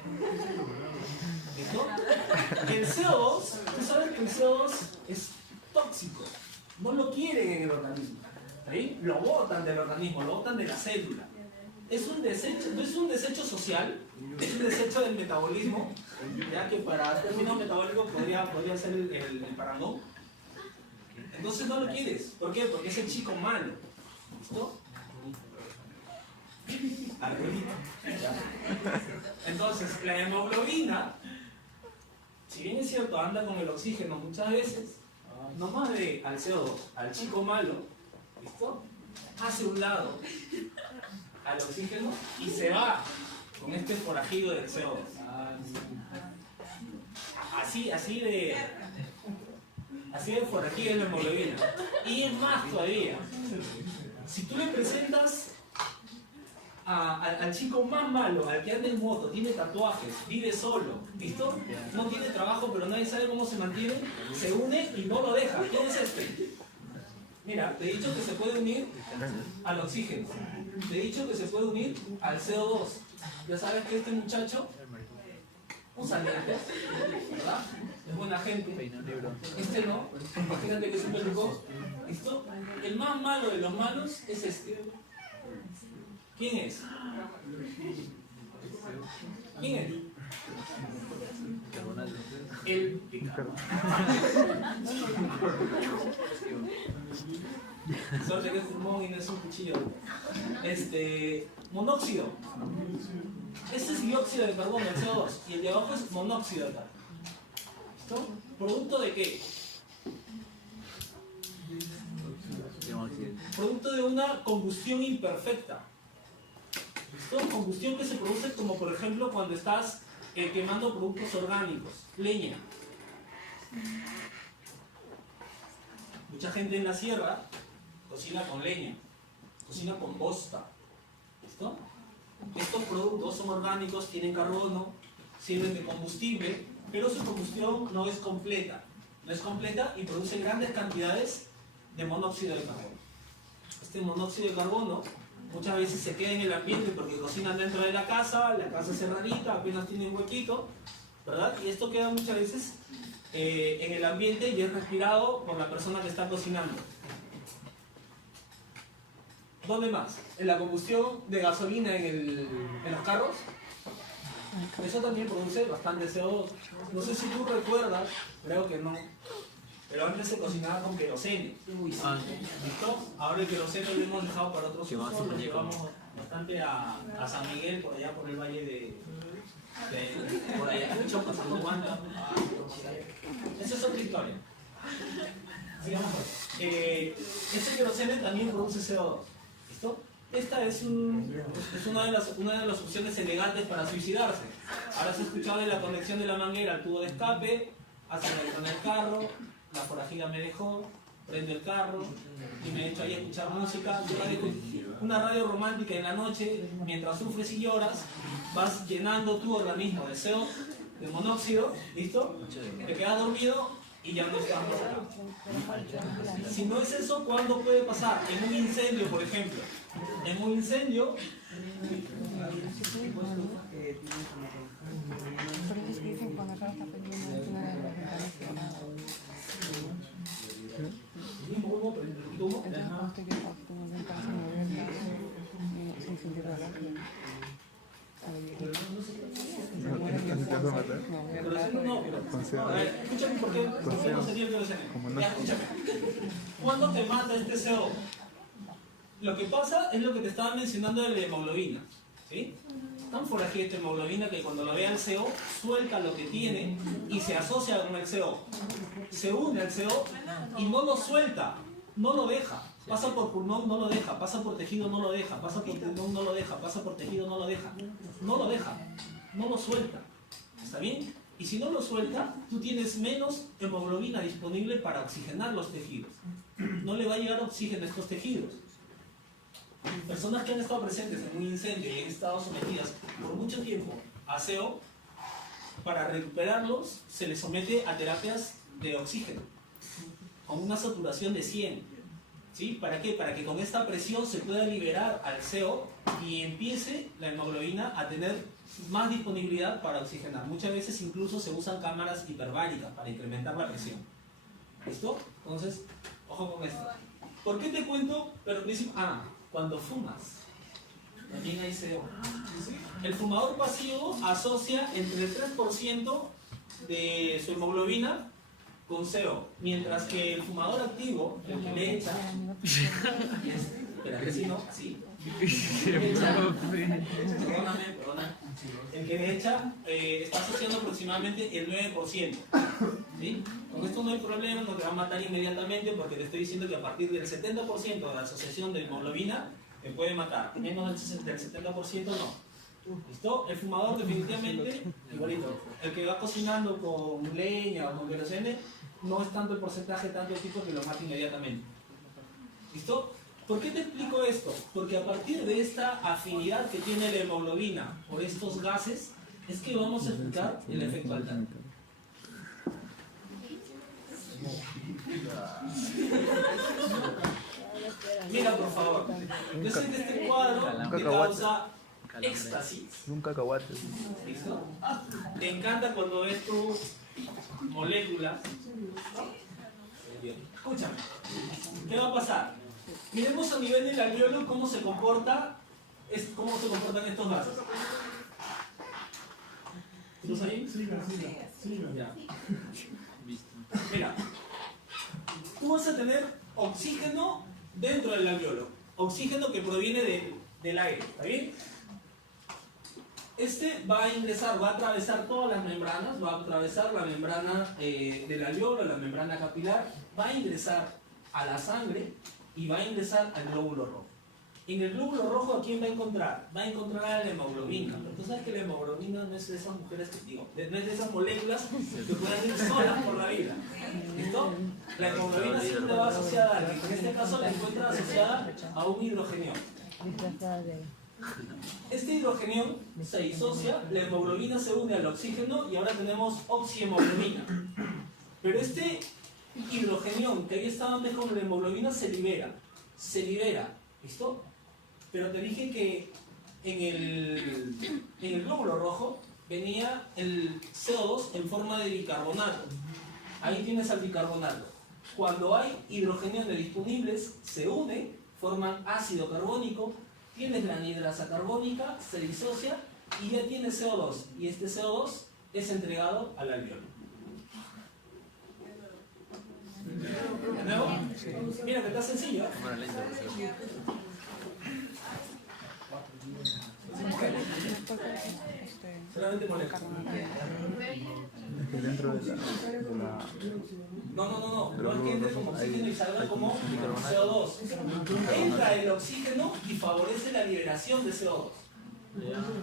¿Listo? El CO2, tú sabes que el CO2 es tóxico. No lo quieren en el organismo. ¿Sí? Lo botan del organismo, lo botan de la célula. Es un desecho, no es un desecho social, es un desecho del metabolismo, ya que para términos metabólicos podría ser el parangón. Entonces no lo quieres. ¿Por qué? Porque es el chico malo. ¿Listo? Arbolito. Entonces, la hemoglobina, si bien es cierto, anda con el oxígeno muchas veces, nomás ve al CO2, al chico malo, ¿listo? Hace un lado al oxígeno y se va con este forajido del CO2. Así de forajido de la hemoglobina. Y es más todavía, si tú le presentas al chico más malo, al que anda en moto, tiene tatuajes, vive solo, ¿listo? No tiene trabajo, pero nadie sabe cómo se mantiene, se une y no lo deja. ¿Quién es este? Mira, te he dicho que se puede unir al oxígeno, te he dicho que se puede unir al CO2. Ya sabes que este muchacho usa lentes, ¿verdad? Es buena gente. Este no, imagínate que es un pelucón, ¿listo? El más malo de los malos es este. ¿Quién es? ¿Quién es? El picado. Suerte que es pulmón y no es un cuchillo. Monóxido. Este es dióxido de carbono, el CO2. Y el de abajo es monóxido de carbono. ¿Listo? ¿Producto de qué? Producto de una combustión imperfecta. ¿Listo? Combustión que se produce como por ejemplo cuando estás quemando productos orgánicos, leña. Mucha gente en la sierra cocina con leña, cocina con bosta. ¿Listo? Estos productos son orgánicos, tienen carbono, sirven de combustible, pero su combustión no es completa. No es completa y produce grandes cantidades de monóxido de carbono. Este monóxido de carbono muchas veces se queda en el ambiente porque cocinan dentro de la casa es cerradita, apenas tiene un huequito, ¿verdad? Y esto queda muchas veces en el ambiente y es respirado por la persona que está cocinando. ¿Dónde más? En la combustión de gasolina en los carros. Eso también produce bastante CO2. No sé si tú recuerdas, creo que no, pero antes se cocinaba con querosene. ¿Listo? Ahora el querosene lo hemos dejado para otros usos, lo llevamos bastante a San Miguel, por allá por el valle de por Ayacucho, pasando Huanta. Esa es otra historia. Sigamos. Este querosene también produce CO2. ¿Listo? Esta es una de las opciones elegantes para suicidarse. Ahora se ha escuchado de la conexión de la manguera al tubo de escape, hacen el carro, la forajida me dejó, prendo el carro y me echo ahí a escuchar música. Una radio romántica en la noche, mientras sufres y lloras, vas llenando tu organismo de CO, de monóxido, ¿listo? Te quedas dormido y ya no estás más acá. Si no es eso, ¿cuándo puede pasar? En un incendio, por ejemplo. En un incendio, Por eso es que dicen cuando acá está pendiente una de las ventanas cerradas. Entonces cuando estoy viendo que tengo ventanas en abiertas, sin sentir dolor. escúchame por qué no sería el querosene. Ya, escúchame. ¿Cuándo te mata este CO? Lo que pasa es lo que te estaba mencionando de la hemoglobina. ¿Sí? Tan forajida esta hemoglobina que cuando lo vea el CO, suelta lo que tiene y se asocia con el CO. Se une al CO y no lo suelta, no lo deja. Pasa por pulmón, no lo deja. Pasa por tejido, no lo deja. Pasa por pulmón, no lo deja. Pasa por tejido, no lo deja. No lo deja, no lo suelta. ¿Está bien? Y si no lo suelta, tú tienes menos hemoglobina disponible para oxigenar los tejidos. No le va a llegar oxígeno a estos tejidos. Personas que han estado presentes en un incendio y han estado sometidas por mucho tiempo a CO, para recuperarlos se les somete a terapias de oxígeno con una saturación de 100. ¿Sí? ¿Para qué? Para que con esta presión se pueda liberar al CO y empiece la hemoglobina a tener más disponibilidad para oxigenar. Muchas veces incluso se usan cámaras hiperbáricas para incrementar la presión. ¿Listo? Entonces, ojo con esto. ¿Por qué te cuento? Pero cuando fumas, también hay CO. El fumador pasivo asocia entre el 3% de su hemoglobina con CO, mientras que el fumador activo, el que le echa, espera, que si no, así. Perdóname. El que le echa está asociando aproximadamente el 9%. ¿Sí? Con esto no hay problema, no te va a matar inmediatamente porque te estoy diciendo que a partir del 70% de la asociación de hemoglobina te puede matar. Menos del 70% no. ¿Listo? El fumador definitivamente, igualito. El que va cocinando con leña o con querosene, no es tanto el porcentaje, tanto el tipo que lo mata inmediatamente. ¿Listo? ¿Por qué te explico esto? Porque a partir de esta afinidad que tiene la hemoglobina por estos gases, es que vamos a explicar el efecto Altan. Mira, por favor. Yo sé que este cuadro te causa éxtasis. Un cacahuate. ¿Listo? Te encanta cuando ves tus moléculas. Escúchame. ¿Qué va a pasar? Miremos a nivel del alveolo cómo se comportan estos gases. ¿Estás ahí? Sí. Ya. Mira, tú vas a tener oxígeno dentro del alveolo. Oxígeno que proviene del aire. ¿Está bien? Este va a ingresar, va a atravesar todas las membranas, va a atravesar la membrana del alveolo, la membrana capilar, va a ingresar a la sangre y va a ingresar al glóbulo rojo. En el glóbulo rojo, ¿a quién va a encontrar? Va a encontrar a la hemoglobina. Pero tú sabes que la hemoglobina no es de esas mujeres que digo, no es de esas moléculas que puedan ir solas por la vida. ¿Listo? La hemoglobina siempre va asociada, en este caso la encuentra asociada a un hidrogenión. Este hidrogenión se disocia, la hemoglobina se une al oxígeno y ahora tenemos oxihemoglobina. Pero este hidrogenión que había estado antes con la hemoglobina se libera. ¿Listo? Pero te dije que en el glóbulo rojo venía el CO2 en forma de bicarbonato. Ahí tienes al bicarbonato. Cuando hay hidrogeniones disponibles, se une, forman ácido carbónico, tienes la anhidrasa carbónica, se disocia y ya tienes CO2. Y este CO2 es entregado al alveolo. ¿De nuevo? Mira que está sencillo, ¿eh? Cámara lenta, por si acaso. Solamente molesto. Es que dentro de la No es que entre como oxígeno y salga como CO2. Entra el oxígeno y favorece la liberación de CO2.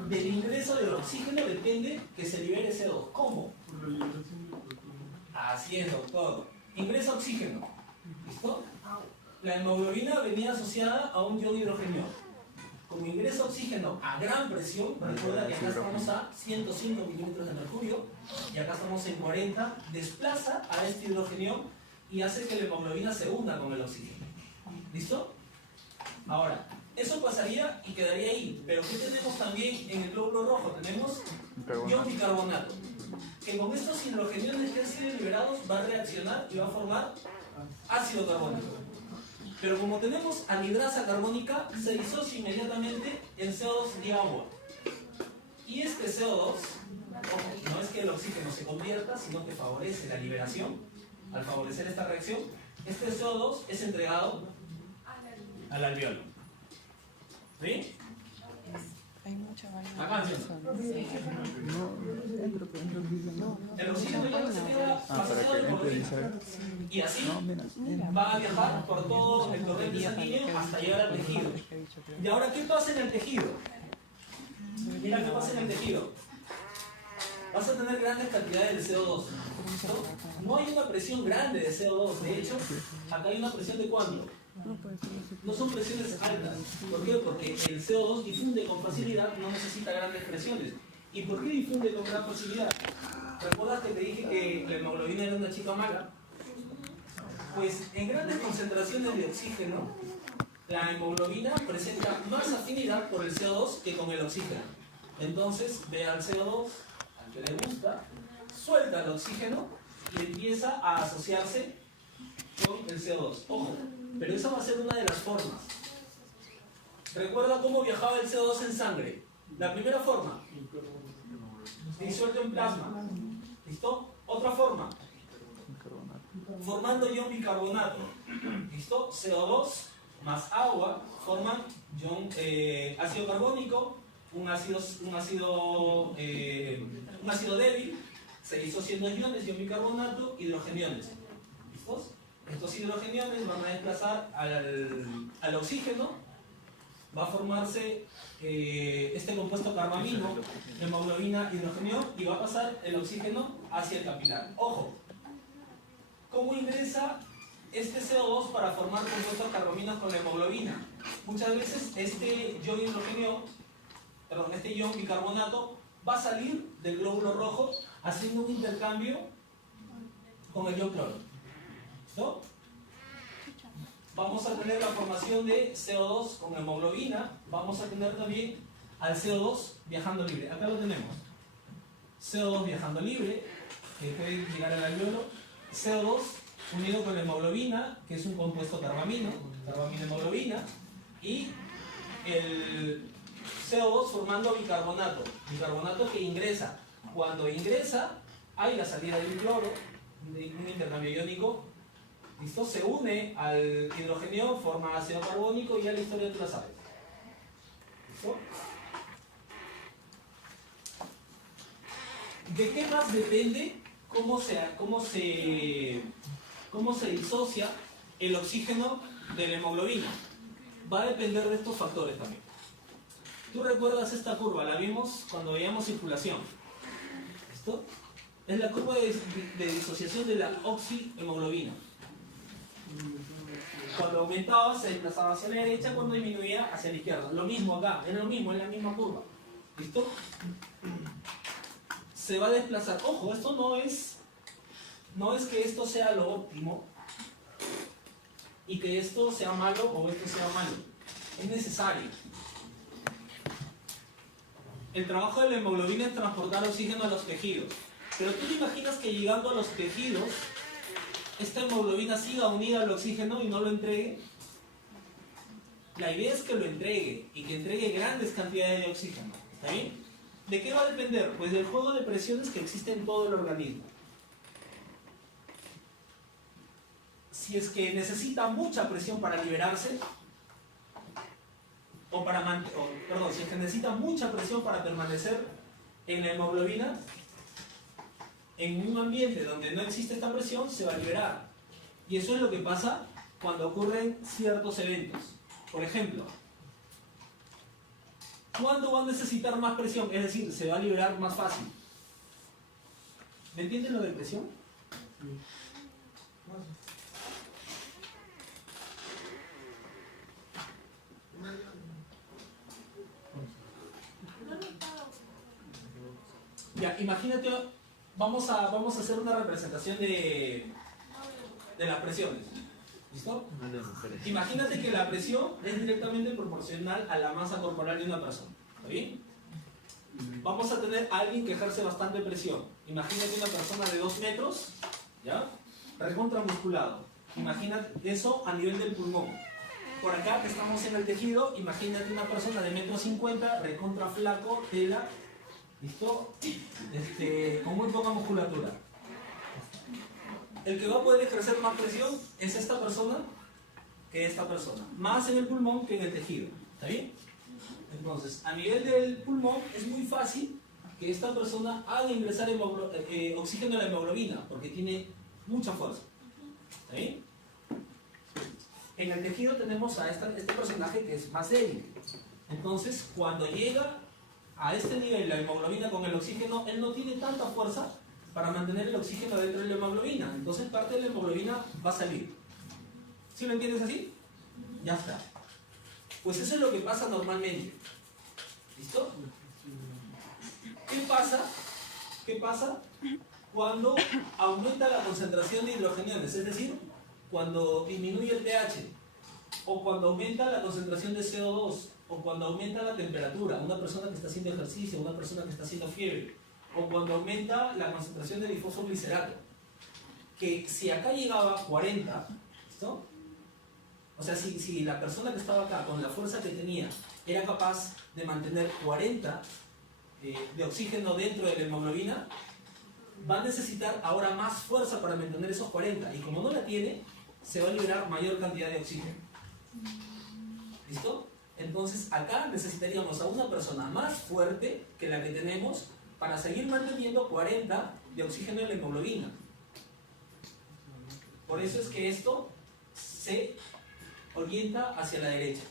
Del ingreso del oxígeno depende que se libere CO2. ¿Cómo? Así es, doctor. Ingresa oxígeno. ¿Listo? La hemoglobina venía asociada a un ion hidrogenio. Como ingresa oxígeno a gran presión, recuerda que acá estamos a 105 milímetros de mercurio y acá estamos en 40, desplaza a este hidrogenio y hace que la hemoglobina se hunda con el oxígeno. ¿Listo? Ahora, eso pasaría y quedaría ahí. Pero ¿qué tenemos también en el glóbulo rojo? Tenemos ion bicarbonato, que con estos hidrogeniones que han sido liberados va a reaccionar y va a formar ácido carbónico. Pero como tenemos anhidrasa carbónica, se disocia inmediatamente en CO2 y agua. Y este CO2, ojo, no es que el oxígeno se convierta, sino que favorece la liberación. Al favorecer esta reacción, este CO2 es entregado al alveolo. ¿Sí? Hay mucha variedad. Acá, ¿sí? El oxígeno ya se queda pasado por dentro. Y así va a viajar por todo el torrente sanguíneo hasta llegar al tejido. Y ahora, ¿qué pasa en el tejido? Mira qué pasa en el tejido. Vas a tener grandes cantidades de CO2. No hay una presión grande de CO2. De hecho, acá hay una presión de ¿cuánto? No son presiones altas. ¿Por qué? Porque el CO2 difunde con facilidad, no necesita grandes presiones. ¿Y por qué difunde con gran facilidad? ¿Recuerdas que te dije que la hemoglobina era una chica mala? Pues en grandes concentraciones de oxígeno, la hemoglobina presenta más afinidad por el CO2 que con el oxígeno. Entonces ve al CO2, al que le gusta, suelta el oxígeno y empieza a asociarse con el CO2. Ojo, pero esa va a ser una de las formas. Recuerda cómo viajaba el CO2 en sangre. La primera forma, disuelto en plasma. ¿Listo? Otra forma, formando ion bicarbonato. ¿Listo? CO2 más agua forman ácido carbónico, un ácido débil, se disocia en dos iones, ion bicarbonato, hidrogeniones. ¿Listos? Estos hidrogeniones van a desplazar al oxígeno, va a formarse este compuesto carbamino, hemoglobina, hidrogenión, y va a pasar el oxígeno hacia el capilar. Ojo, ¿cómo ingresa este CO2 para formar compuestos carbaminos con la hemoglobina? Muchas veces este ion bicarbonato va a salir del glóbulo rojo haciendo un intercambio con el ion cloro. ¿No? Vamos a tener la formación de CO2 con hemoglobina, vamos a tener también al CO2 viajando libre. Acá lo tenemos. CO2 viajando libre, que puede llegar al alveolo. CO2 unido con la hemoglobina, que es un compuesto carbamino, hemoglobina, y el CO2 formando bicarbonato que ingresa. Cuando ingresa, hay la salida del cloro, de un intercambio iónico. ¿Listo? Se une al hidrogenio, forma ácido carbónico y ya la historia tú la sabes. ¿Listo? ¿De qué más depende cómo se disocia el oxígeno de la hemoglobina? Va a depender de estos factores también. Tú recuerdas esta curva, la vimos cuando veíamos circulación. ¿Listo? Es la curva de disociación de la oxihemoglobina. Cuando aumentaba se desplazaba hacia la derecha, cuando disminuía hacia la izquierda. Lo mismo acá, es lo mismo, es la misma curva. ¿Listo? Se va a desplazar. Ojo, esto no es que esto sea lo óptimo y que esto sea malo o esto sea malo. Es necesario. El trabajo de la hemoglobina es transportar oxígeno a los tejidos. Pero tú te imaginas que llegando a los tejidos esta hemoglobina siga unida al oxígeno y no lo entregue. La idea es que lo entregue y que entregue grandes cantidades de oxígeno. ¿Está bien? ¿De qué va a depender? Pues del juego de presiones que existe en todo el organismo. Si es que necesita mucha presión para liberarse, si es que necesita mucha presión para permanecer en la hemoglobina, en un ambiente donde no existe esta presión, se va a liberar. Y eso es lo que pasa cuando ocurren ciertos eventos. Por ejemplo, ¿cuándo va a necesitar más presión? Es decir, se va a liberar más fácil. ¿Me entienden lo de presión? Ya, imagínate, vamos a hacer una representación de las presiones. ¿Listo? Imagínate que la presión es directamente proporcional a la masa corporal de una persona. ¿Está bien? Vamos a tener a alguien que ejerce bastante presión. Imagínate una persona de 2 metros, ¿ya? Recontramusculado. Imagínate eso a nivel del pulmón. Por acá que estamos en el tejido, imagínate una persona de 1,50 m, recontra flaco, tela, ¿listo? Con muy poca musculatura. El que va a poder ejercer más presión es esta persona que esta persona. Más en el pulmón que en el tejido. ¿Está bien? Entonces, a nivel del pulmón es muy fácil que esta persona haga ingresar oxígeno a la hemoglobina porque tiene mucha fuerza. ¿Está bien? En el tejido tenemos a este personaje que es más débil. Entonces, cuando llega a este nivel la hemoglobina con el oxígeno, él no tiene tanta fuerza para mantener el oxígeno dentro de la hemoglobina. Entonces parte de la hemoglobina va a salir. ¿Sí lo entiendes así? Ya está. Pues eso es lo que pasa normalmente. ¿Listo? ¿Qué pasa cuando aumenta la concentración de hidrogeniones? Es decir, cuando disminuye el pH, o cuando aumenta la concentración de CO2, o cuando aumenta la temperatura, una persona que está haciendo ejercicio, una persona que está haciendo fiebre, o cuando aumenta la concentración de difosfoglicerato, que si acá llegaba a 40, ¿listo? O sea, si la persona que estaba acá, con la fuerza que tenía, era capaz de mantener 40 de oxígeno dentro de la hemoglobina, va a necesitar ahora más fuerza para mantener esos 40, y como no la tiene, se va a liberar mayor cantidad de oxígeno. ¿Listo? Entonces acá necesitaríamos a una persona más fuerte que la que tenemos para seguir manteniendo 40 de oxígeno en la hemoglobina. Por eso es que esto se orienta hacia la derecha.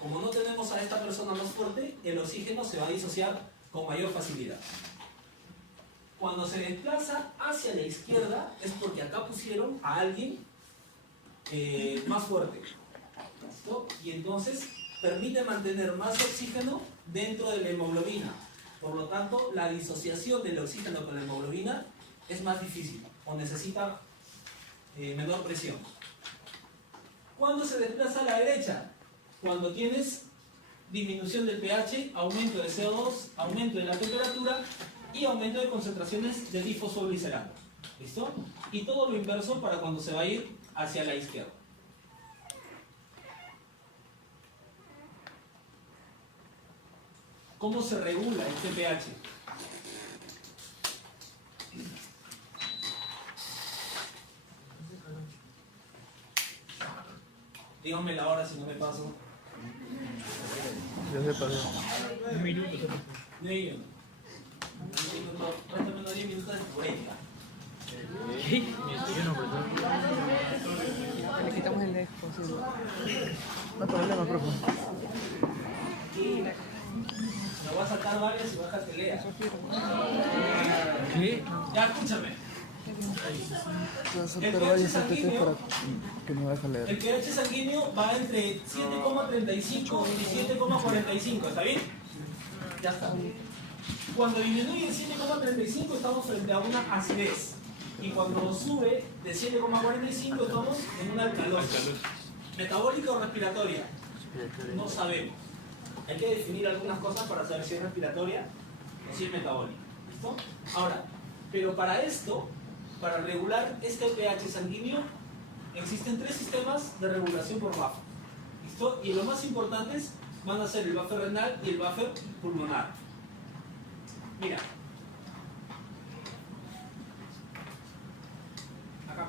Como no tenemos a esta persona más fuerte, el oxígeno se va a disociar con mayor facilidad. Cuando se desplaza hacia la izquierda es porque acá pusieron a alguien más fuerte. ¿Listo? Y entonces permite mantener más oxígeno dentro de la hemoglobina. Por lo tanto, la disociación del oxígeno con la hemoglobina es más difícil o necesita menor presión. ¿Cuándo se desplaza a la derecha? Cuando tienes disminución del pH, aumento de CO2, aumento de la temperatura y aumento de concentraciones de difosfoglicerato. ¿Listo? Y todo lo inverso para cuando se va a ir hacia la izquierda. ¿Cómo se regula este pH? Díganme la hora si no me paso. Ya se pasó. 1 minuto. 9 minutos. Réstame unos 10 minutos de break. ¿Qué? Yo no, Le quitamos el disco, sí. No problema, profe. Me voy a saltar varias y bájate lea. ¿Qué? Ya, escúchame. Voy a saltar El varios pH sanguíneo, para que me deje leer. el pH sanguíneo va entre 7,35 y 7,45, ¿está bien? Ya está. Cuando disminuye el 7,35 estamos frente a una acidez. Y cuando sube de 7,45 estamos en una alcalosis. ¿Metabólica o respiratoria? No sabemos. Hay que definir algunas cosas para saber si es respiratoria o si es metabólica. ¿Listo? Ahora, pero para esto, para regular este pH sanguíneo, existen 3 sistemas de regulación por BAF. ¿Listo? ¿Listo? Y los más importantes van a ser el buffer renal y el buffer pulmonar. Mira. Acá.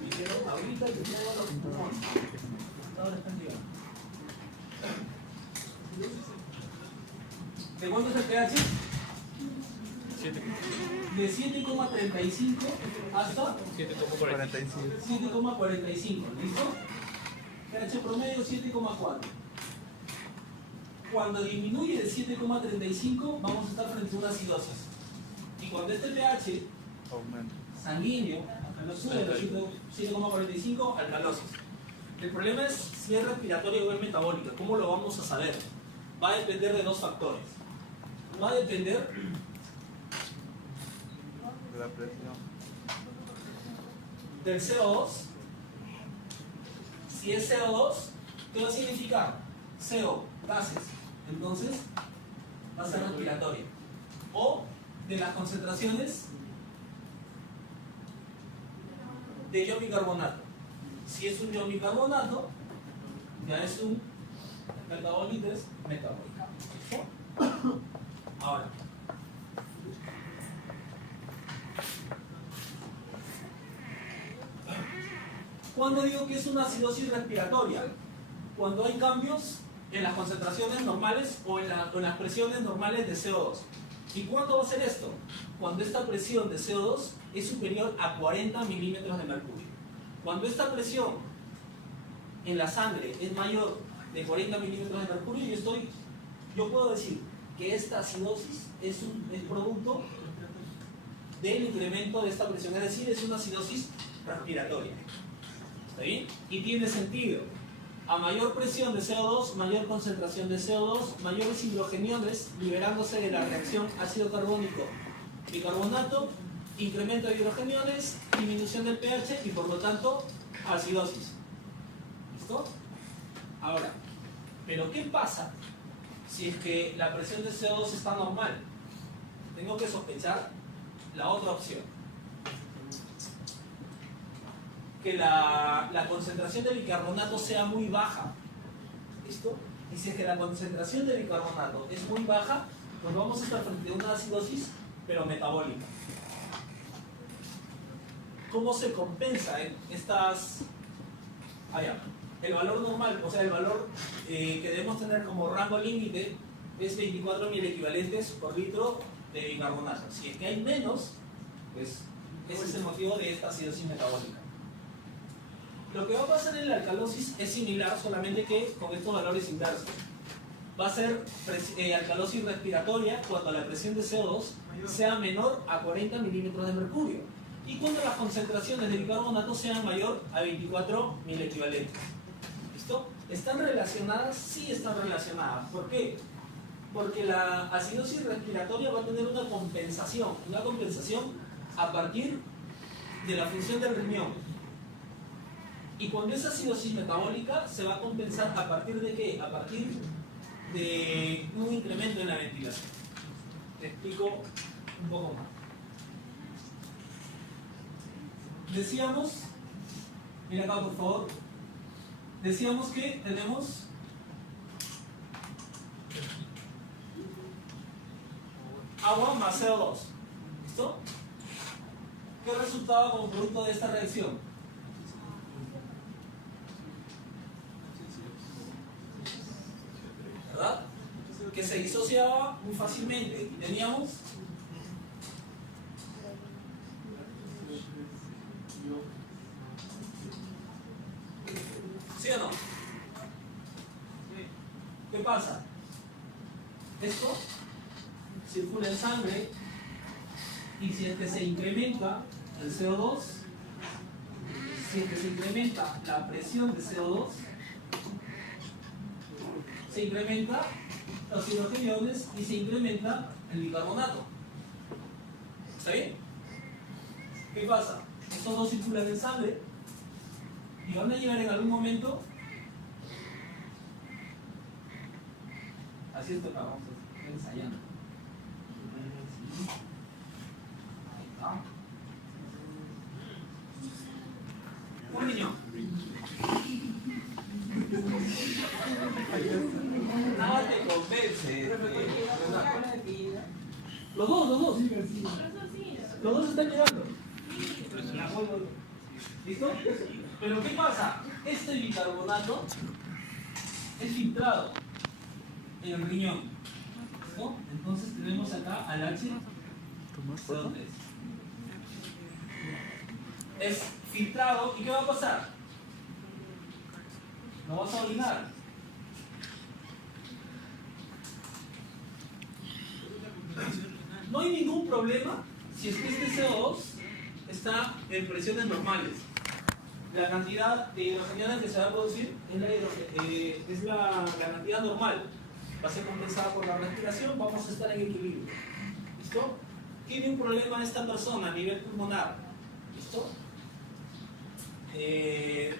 Dijeron ahorita que tengo los pulmones. Ahora están llegando. ¿De cuánto es el pH? De 7,35 hasta 7,45. ¿Listo? pH promedio 7,4. Cuando disminuye de 7,35 vamos a estar frente a una acidosis. Y cuando este pH sanguíneo sube de 7,45, alcalosis. El problema es si es respiratoria o es metabólica. ¿Cómo lo vamos a saber? Va a depender de dos factores. Va a depender La presión. del CO2. Si es CO2, ¿qué va a significar? CO, gases. Entonces, va a ser respiratoria. O de las concentraciones de iodo bicarbonato. Si es un iodo bicarbonato, ya es un metabolitis metabólica. ¿Listo? Ahora, ¿cuándo digo que es una acidosis respiratoria? Cuando hay cambios en las concentraciones normales o en las presiones normales de CO2. ¿Y cuándo va a ser esto? Cuando esta presión de CO2 es superior a 40 milímetros de mercurio. Cuando esta presión en la sangre es mayor de 40 milímetros de mercurio, yo puedo decir que esta acidosis es producto del incremento de esta presión, es decir, es una acidosis respiratoria. ¿Está bien? Y tiene sentido. A mayor presión de CO2, mayor concentración de CO2, mayores hidrogeniones liberándose de la reacción ácido carbónico bicarbonato, incremento de hidrogeniones, disminución del pH y por lo tanto acidosis. ¿Listo? Ahora, ¿pero qué pasa si es que la presión de CO2 está normal? Tengo que sospechar la otra opción. Que la concentración de bicarbonato sea muy baja. ¿Listo? Y si es que la concentración de bicarbonato es muy baja, pues vamos a estar frente a una acidosis, pero metabólica. ¿Cómo se compensa en estas? El valor normal, o sea, el valor que debemos tener como rango límite es 24.000 equivalentes por litro de bicarbonato. Si es que hay menos, pues ese es el motivo de esta acidosis metabólica. Lo que va a pasar en la alcalosis es similar, solamente que con estos valores inversos. Va a ser alcalosis respiratoria cuando la presión de CO2 sea menor a 40 milímetros de mercurio y cuando las concentraciones de bicarbonato sean mayor a 24.000 equivalentes. ¿Listo? ¿Están relacionadas? Sí están relacionadas. ¿Por qué? Porque la acidosis respiratoria va a tener una compensación a partir de la función del riñón. Y cuando es acidosis metabólica se va a compensar a partir de ¿qué? A partir de un incremento en la ventilación. Te explico un poco más. Decíamos, mira acá por favor, decíamos que tenemos agua más CO2. ¿Listo? ¿Qué resultaba como producto de esta reacción? ¿Verdad? Que se disociaba muy fácilmente. Y teníamos ¿sí o no? ¿Qué pasa? Esto circula en sangre y si es que se incrementa el CO2, si es que se incrementa la presión de CO2, se incrementa los hidrogeniones y se incrementa el bicarbonato. ¿Está bien? ¿Qué pasa? Estos dos circulan en sangre y van a llegar en algún momento. Así es que vamos a estar ensayando. Ahí está. Los dos. Los dos están llegando. ¿Listo? Pero ¿qué pasa? Este bicarbonato es filtrado en el riñón. ¿Listo? Entonces tenemos acá al HCO3. Es filtrado, ¿y qué va a pasar? No vas a orinar. No hay ningún problema si es que este CO2 está en presiones normales. La cantidad de hidrogeniones que se va a producir es la cantidad normal. Va a ser compensada por la respiración, vamos a estar en equilibrio. ¿Listo? Tiene un problema esta persona a nivel pulmonar. ¿Listo?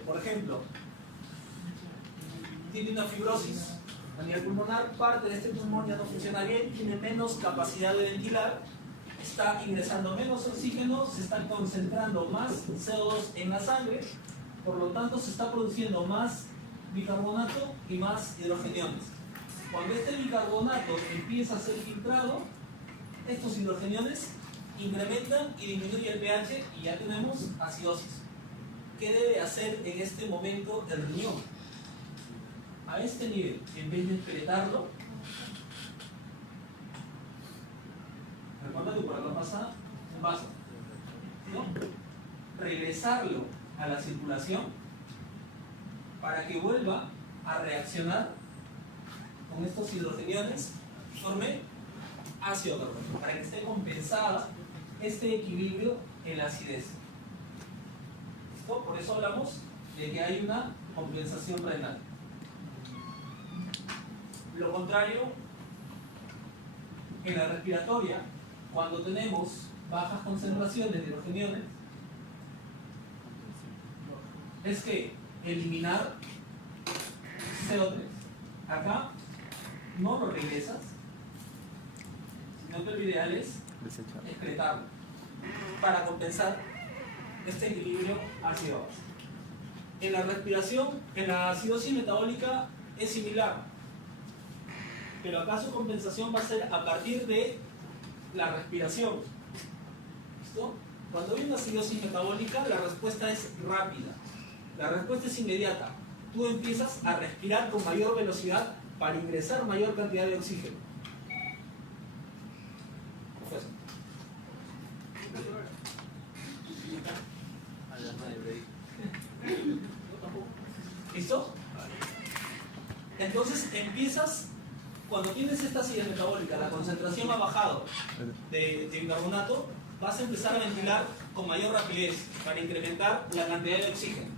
Por ejemplo, tiene una fibrosis a nivel pulmonar, parte de este pulmón ya no funciona bien, tiene menos capacidad de ventilar, está ingresando menos oxígeno, se está concentrando más CO2 en la sangre, por lo tanto se está produciendo más bicarbonato y más hidrogeniones. Cuando este bicarbonato empieza a ser filtrado, estos hidrogeniones incrementan y disminuyen el pH y ya tenemos acidosis. ¿Qué debe hacer en este momento el riñón? A este nivel, en vez de excretarlo, recuerda que por acá pasa un vaso, ¿no? Regresarlo a la circulación para que vuelva a reaccionar con estos hidrogeniones y forme ácido carbónico, para que esté compensada este equilibrio en la acidez. ¿Listo? Por eso hablamos de que hay una compensación renal. Lo contrario, en la respiratoria, cuando tenemos bajas concentraciones de hidrogeniones, es que eliminar CO3. Acá no lo regresas, sino que lo ideal es excretarlo para compensar este equilibrio ácido-base. En la respiración, en la acidosis metabólica es similar, pero acá su compensación va a ser a partir de la respiración. ¿Listo? Cuando hay una acidosis metabólica, la respuesta es rápida, la respuesta es inmediata. Tú empiezas a respirar con mayor velocidad para ingresar mayor cantidad de oxígeno. Profesor. ¿Listo? Entonces empiezas, cuando tienes esta acidez metabólica, la concentración ha bajado de bicarbonato, vas a empezar a ventilar con mayor rapidez para incrementar la cantidad de oxígeno.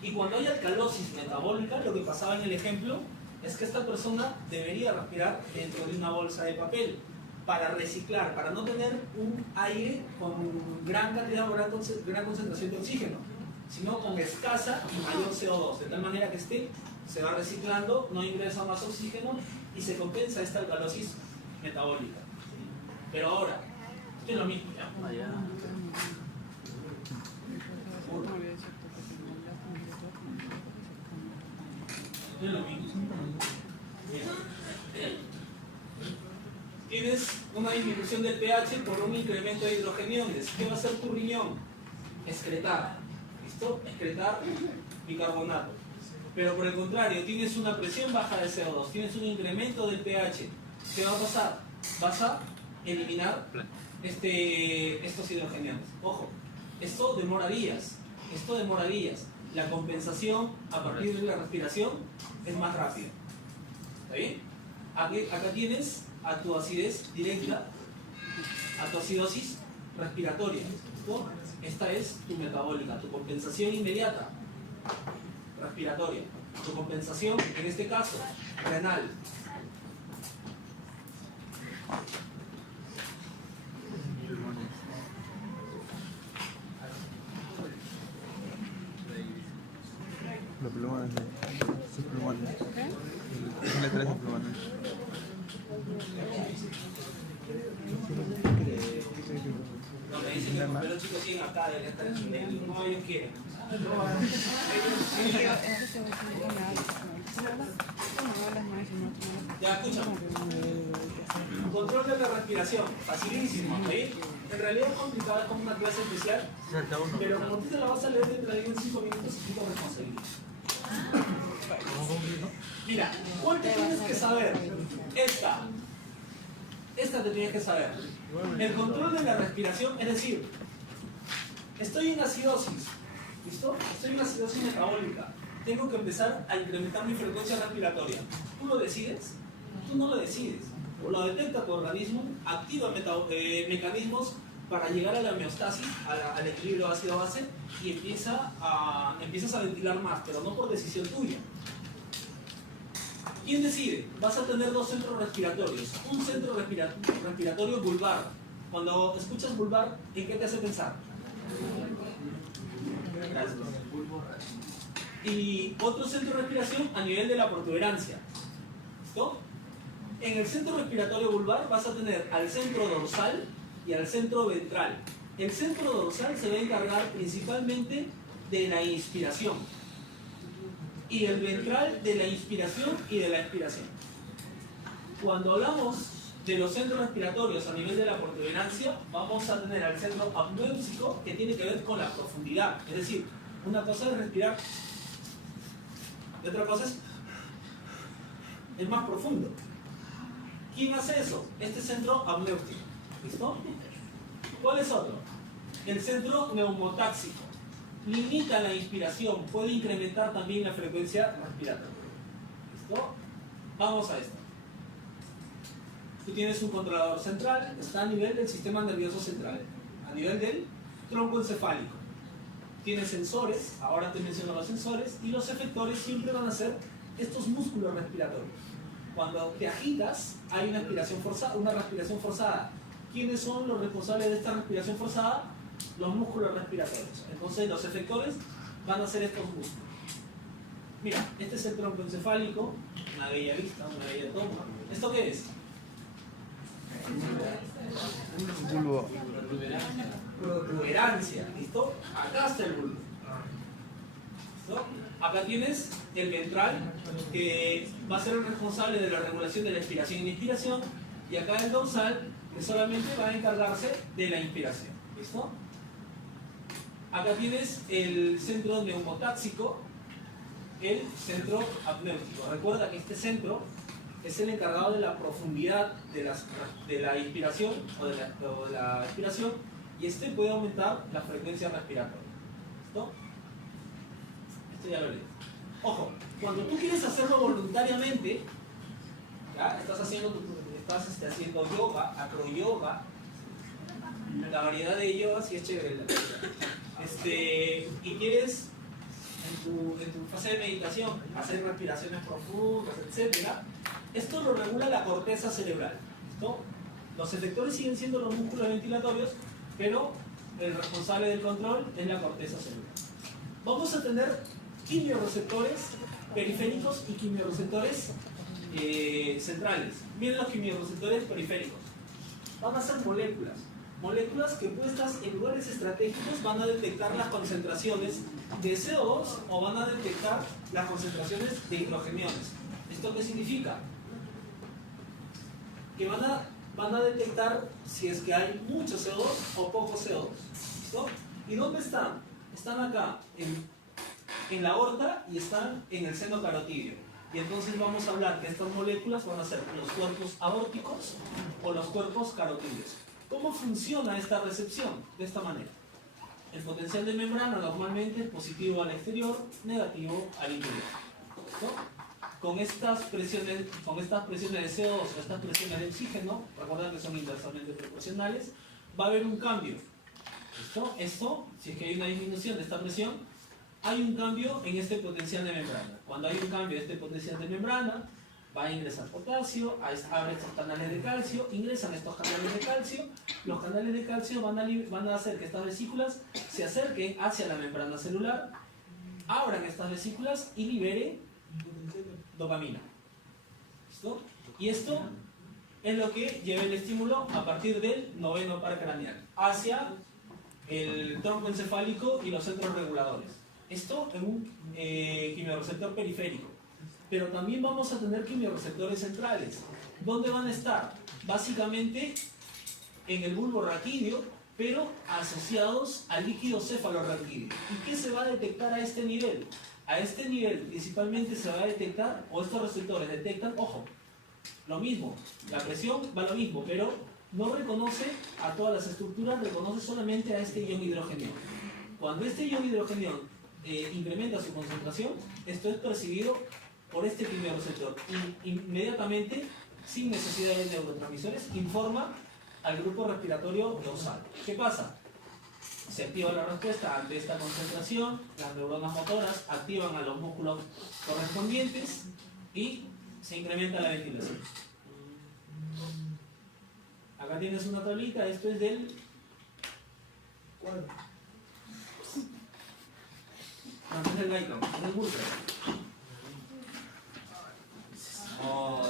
Y cuando hay alcalosis metabólica, lo que pasaba en el ejemplo es que esta persona debería respirar dentro de una bolsa de papel para reciclar, para no tener un aire con gran cantidad o gran concentración de oxígeno, sino con escasa y mayor CO2, de tal manera que se va reciclando, no ingresa más oxígeno y se compensa esta alcalosis metabólica. Pero ahora, esto es lo mismo, ¿ya? Esto es lo mismo. Tienes una disminución del pH por un incremento de hidrogeniones. ¿Qué va a hacer tu riñón? Excretar. ¿Listo? Excretar bicarbonato. Pero por el contrario, tienes una presión baja de CO2, tienes un incremento del pH. ¿Qué va a pasar? Vas a eliminar estos hidrogeniones. Ojo, esto demora días. La compensación a partir de la respiración es más rápida. ¿Está bien? Acá tienes a tu acidez directa, a tu acidosis respiratoria. ¿Listo? Esta es tu metabólica, tu compensación inmediata, respiratoria. Tu compensación, en este caso, renal. Los plumones, sus plumones. Tiene 13 plumones. No, me dicen que los pelos chicos siguen acá, debería estar en su medio. No, ellos quieren. Ya, escúchame. control de la respiración, facilísimo, ¿sí? En realidad es complicado, es como una clase especial, pero como tú te la vas a leer dentro de 5 minutos, es tu responsabilidad. Mira, ¿cuál te tienes que saber? Esta te tienes que saber. El control de la respiración, es decir, estoy en acidosis, ¿listo? Estoy en acidosis metabólica. Tengo que empezar a incrementar mi frecuencia respiratoria. ¿Tú lo decides? Tú no lo decides. Lo detecta tu organismo, activa mecanismos para llegar a la homeostasis, al equilibrio ácido-base, y empiezas a ventilar más, pero no por decisión tuya. ¿Quién decide? Vas a tener 2 centros respiratorios. Un centro respiratorio vulvar. Cuando escuchas vulvar, ¿en qué te hace pensar? Gracias. Y otro centro de respiración a nivel de la protuberancia. ¿Listo? En el centro respiratorio vulvar vas a tener al centro dorsal y al centro ventral. El centro dorsal se va a encargar principalmente de la inspiración y el ventral de la inspiración y de la expiración. Cuando hablamos de los centros respiratorios a nivel de la protuberancia, vamos a tener al centro apnéuxico, que tiene que ver con la profundidad. Es decir, una cosa es respirar y otra cosa es más profundo. ¿Quién hace eso? Este centro apnéutico. ¿Listo? ¿Cuál es otro? El centro neumotáxico. Limita la inspiración, puede incrementar también la frecuencia respiratoria. ¿Listo? Vamos a esto. Tú tienes un controlador central, está a nivel del sistema nervioso central, a nivel del tronco encefálico. Tienes sensores, ahora te menciono los sensores, y los efectores siempre van a ser estos músculos respiratorios. Cuando te agitas, hay una respiración forzada. ¿Quiénes son los responsables de esta respiración forzada? Los músculos respiratorios. Entonces los efectores van a ser estos músculos. Mira, este es el tronco encefálico, una bella vista, una bella toma. ¿Esto qué es? Bulbo. Protuberancia, ¿listo? Acá está el bulbo. ¿Listo? Acá tienes el ventral, que va a ser el responsable de la regulación de la expiración y la inspiración, y acá el dorsal, que solamente va a encargarse de la inspiración. ¿Listo? Acá tienes el centro neumotáxico, el centro apnéutico. Recuerda que este centro es el encargado de la profundidad de la inspiración o de la expiración, y este puede aumentar la frecuencia respiratoria. ¿Listo? Esto ya lo leí. Ojo, cuando tú quieres hacerlo voluntariamente, ¿ya? Estás haciendo yoga, acroyoga, la variedad de yoga sí es chévere. Y quieres en tu fase de meditación hacer respiraciones profundas, etc. Esto lo regula la corteza cerebral. ¿Listo? Los efectores siguen siendo los músculos ventilatorios, pero el responsable del control es la corteza cerebral. Vamos a tener quimiorreceptores periféricos y quimiorreceptores centrales. Miren los quimiorreceptores periféricos. Van a ser moléculas que puestas en lugares estratégicos van a detectar las concentraciones de CO2 o van a detectar las concentraciones de hidrogeniones. ¿Esto qué significa? Que van a detectar si es que hay mucho CO2 o poco CO2. ¿Listo? ¿Y dónde están? Están acá, en la aorta, y están en el seno carotídeo. Y entonces vamos a hablar que estas moléculas van a ser los cuerpos aórticos o los cuerpos carotídeos. ¿Cómo funciona esta recepción? De esta manera. El potencial de membrana normalmente es positivo al exterior, negativo al interior. ¿Listo? Con estas presiones de CO2 o estas presiones de oxígeno, recuerda que son inversamente proporcionales, va a haber un cambio. ¿Listo? Esto, si es que hay una disminución de esta presión, hay un cambio en este potencial de membrana. Cuando hay un cambio de este potencial de membrana, va a ingresar potasio, abre estos canales de calcio, ingresan estos canales de calcio, los canales de calcio van a hacer que estas vesículas se acerquen hacia la membrana celular, abran estas vesículas y liberen dopamina. ¿Listo? Y esto es lo que lleva el estímulo a partir del noveno par craneal hacia el tronco encefálico y los centros reguladores. Esto en un quimiorreceptor periférico. Pero también vamos a tener quimiorreceptores centrales. ¿Dónde van a estar? Básicamente en el bulbo raquídeo, pero asociados al líquido cefalorraquídeo. ¿Y qué se va a detectar a este nivel? A este nivel principalmente se va a detectar, o estos receptores detectan, ojo, lo mismo, la presión va lo mismo, pero no reconoce a todas las estructuras, reconoce solamente a este ion hidrogenio. Cuando este ion hidrogenio incrementa su concentración, esto es percibido por este primer receptor. Y inmediatamente, sin necesidad de neurotransmisores, informa al grupo respiratorio dorsal. ¿Qué pasa? Se activa la respuesta ante esta concentración, las neuronas motoras activan a los músculos correspondientes y se incrementa la ventilación. Acá tienes una tablita, esto es del cuadro. No, este es el Guyton, es el Burger. Oh.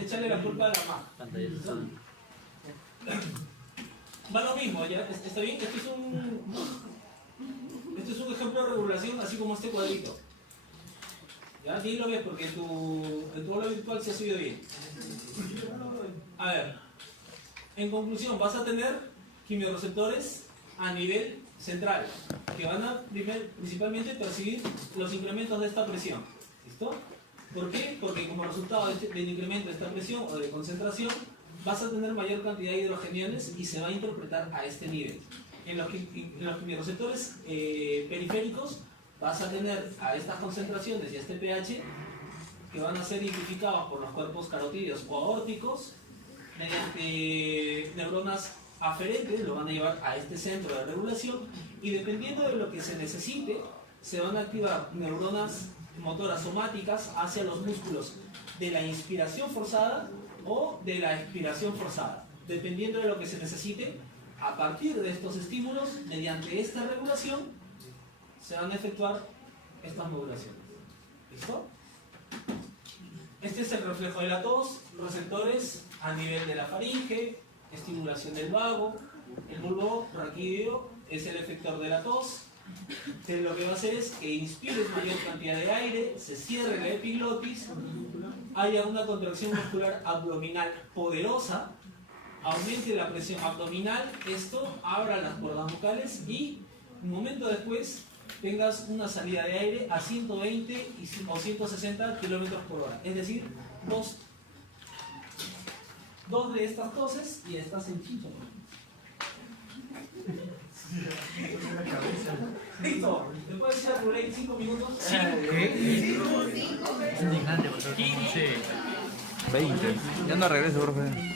Echarle la culpa a la mano. Va lo mismo, ¿ya? ¿Está bien? Esto es un ejemplo de regulación, así como este cuadrito. ¿Ya? Bien lo ves porque en tu aula virtual se ha subido bien. A ver, en conclusión, vas a tener quimiorreceptores a nivel central, que van a principalmente percibir los incrementos de esta presión. ¿Listo? ¿Por qué? Porque como resultado del incremento de esta presión o de concentración, vas a tener mayor cantidad de hidrogeniones y se va a interpretar a este nivel. En los quimiorreceptores periféricos vas a tener a estas concentraciones y a este pH que van a ser identificados por los cuerpos carotídeos o aórticos mediante neuronas aferentes, lo van a llevar a este centro de regulación y dependiendo de lo que se necesite, se van a activar neuronas motoras somáticas hacia los músculos de la inspiración forzada o de la expiración forzada, dependiendo de lo que se necesite. A partir de estos estímulos, mediante esta regulación, se van a efectuar estas modulaciones. ¿Listo? Este es el reflejo de la tos, receptores a nivel de la faringe, estimulación del vago, el bulbo raquídeo es el efector de la tos. Entonces, lo que va a hacer es que inspires mayor cantidad de aire, se cierre la epiglotis, haya una contracción muscular abdominal poderosa, aumente la presión abdominal, esto abra las cuerdas vocales y un momento después tengas una salida de aire a 120 o 160 km por hora, es decir, dos de estas toses y estás en chicho. ¿Listo? ¿Me puedes echar por ahí 5 minutos? 15. 20. Ya no regreso, profe.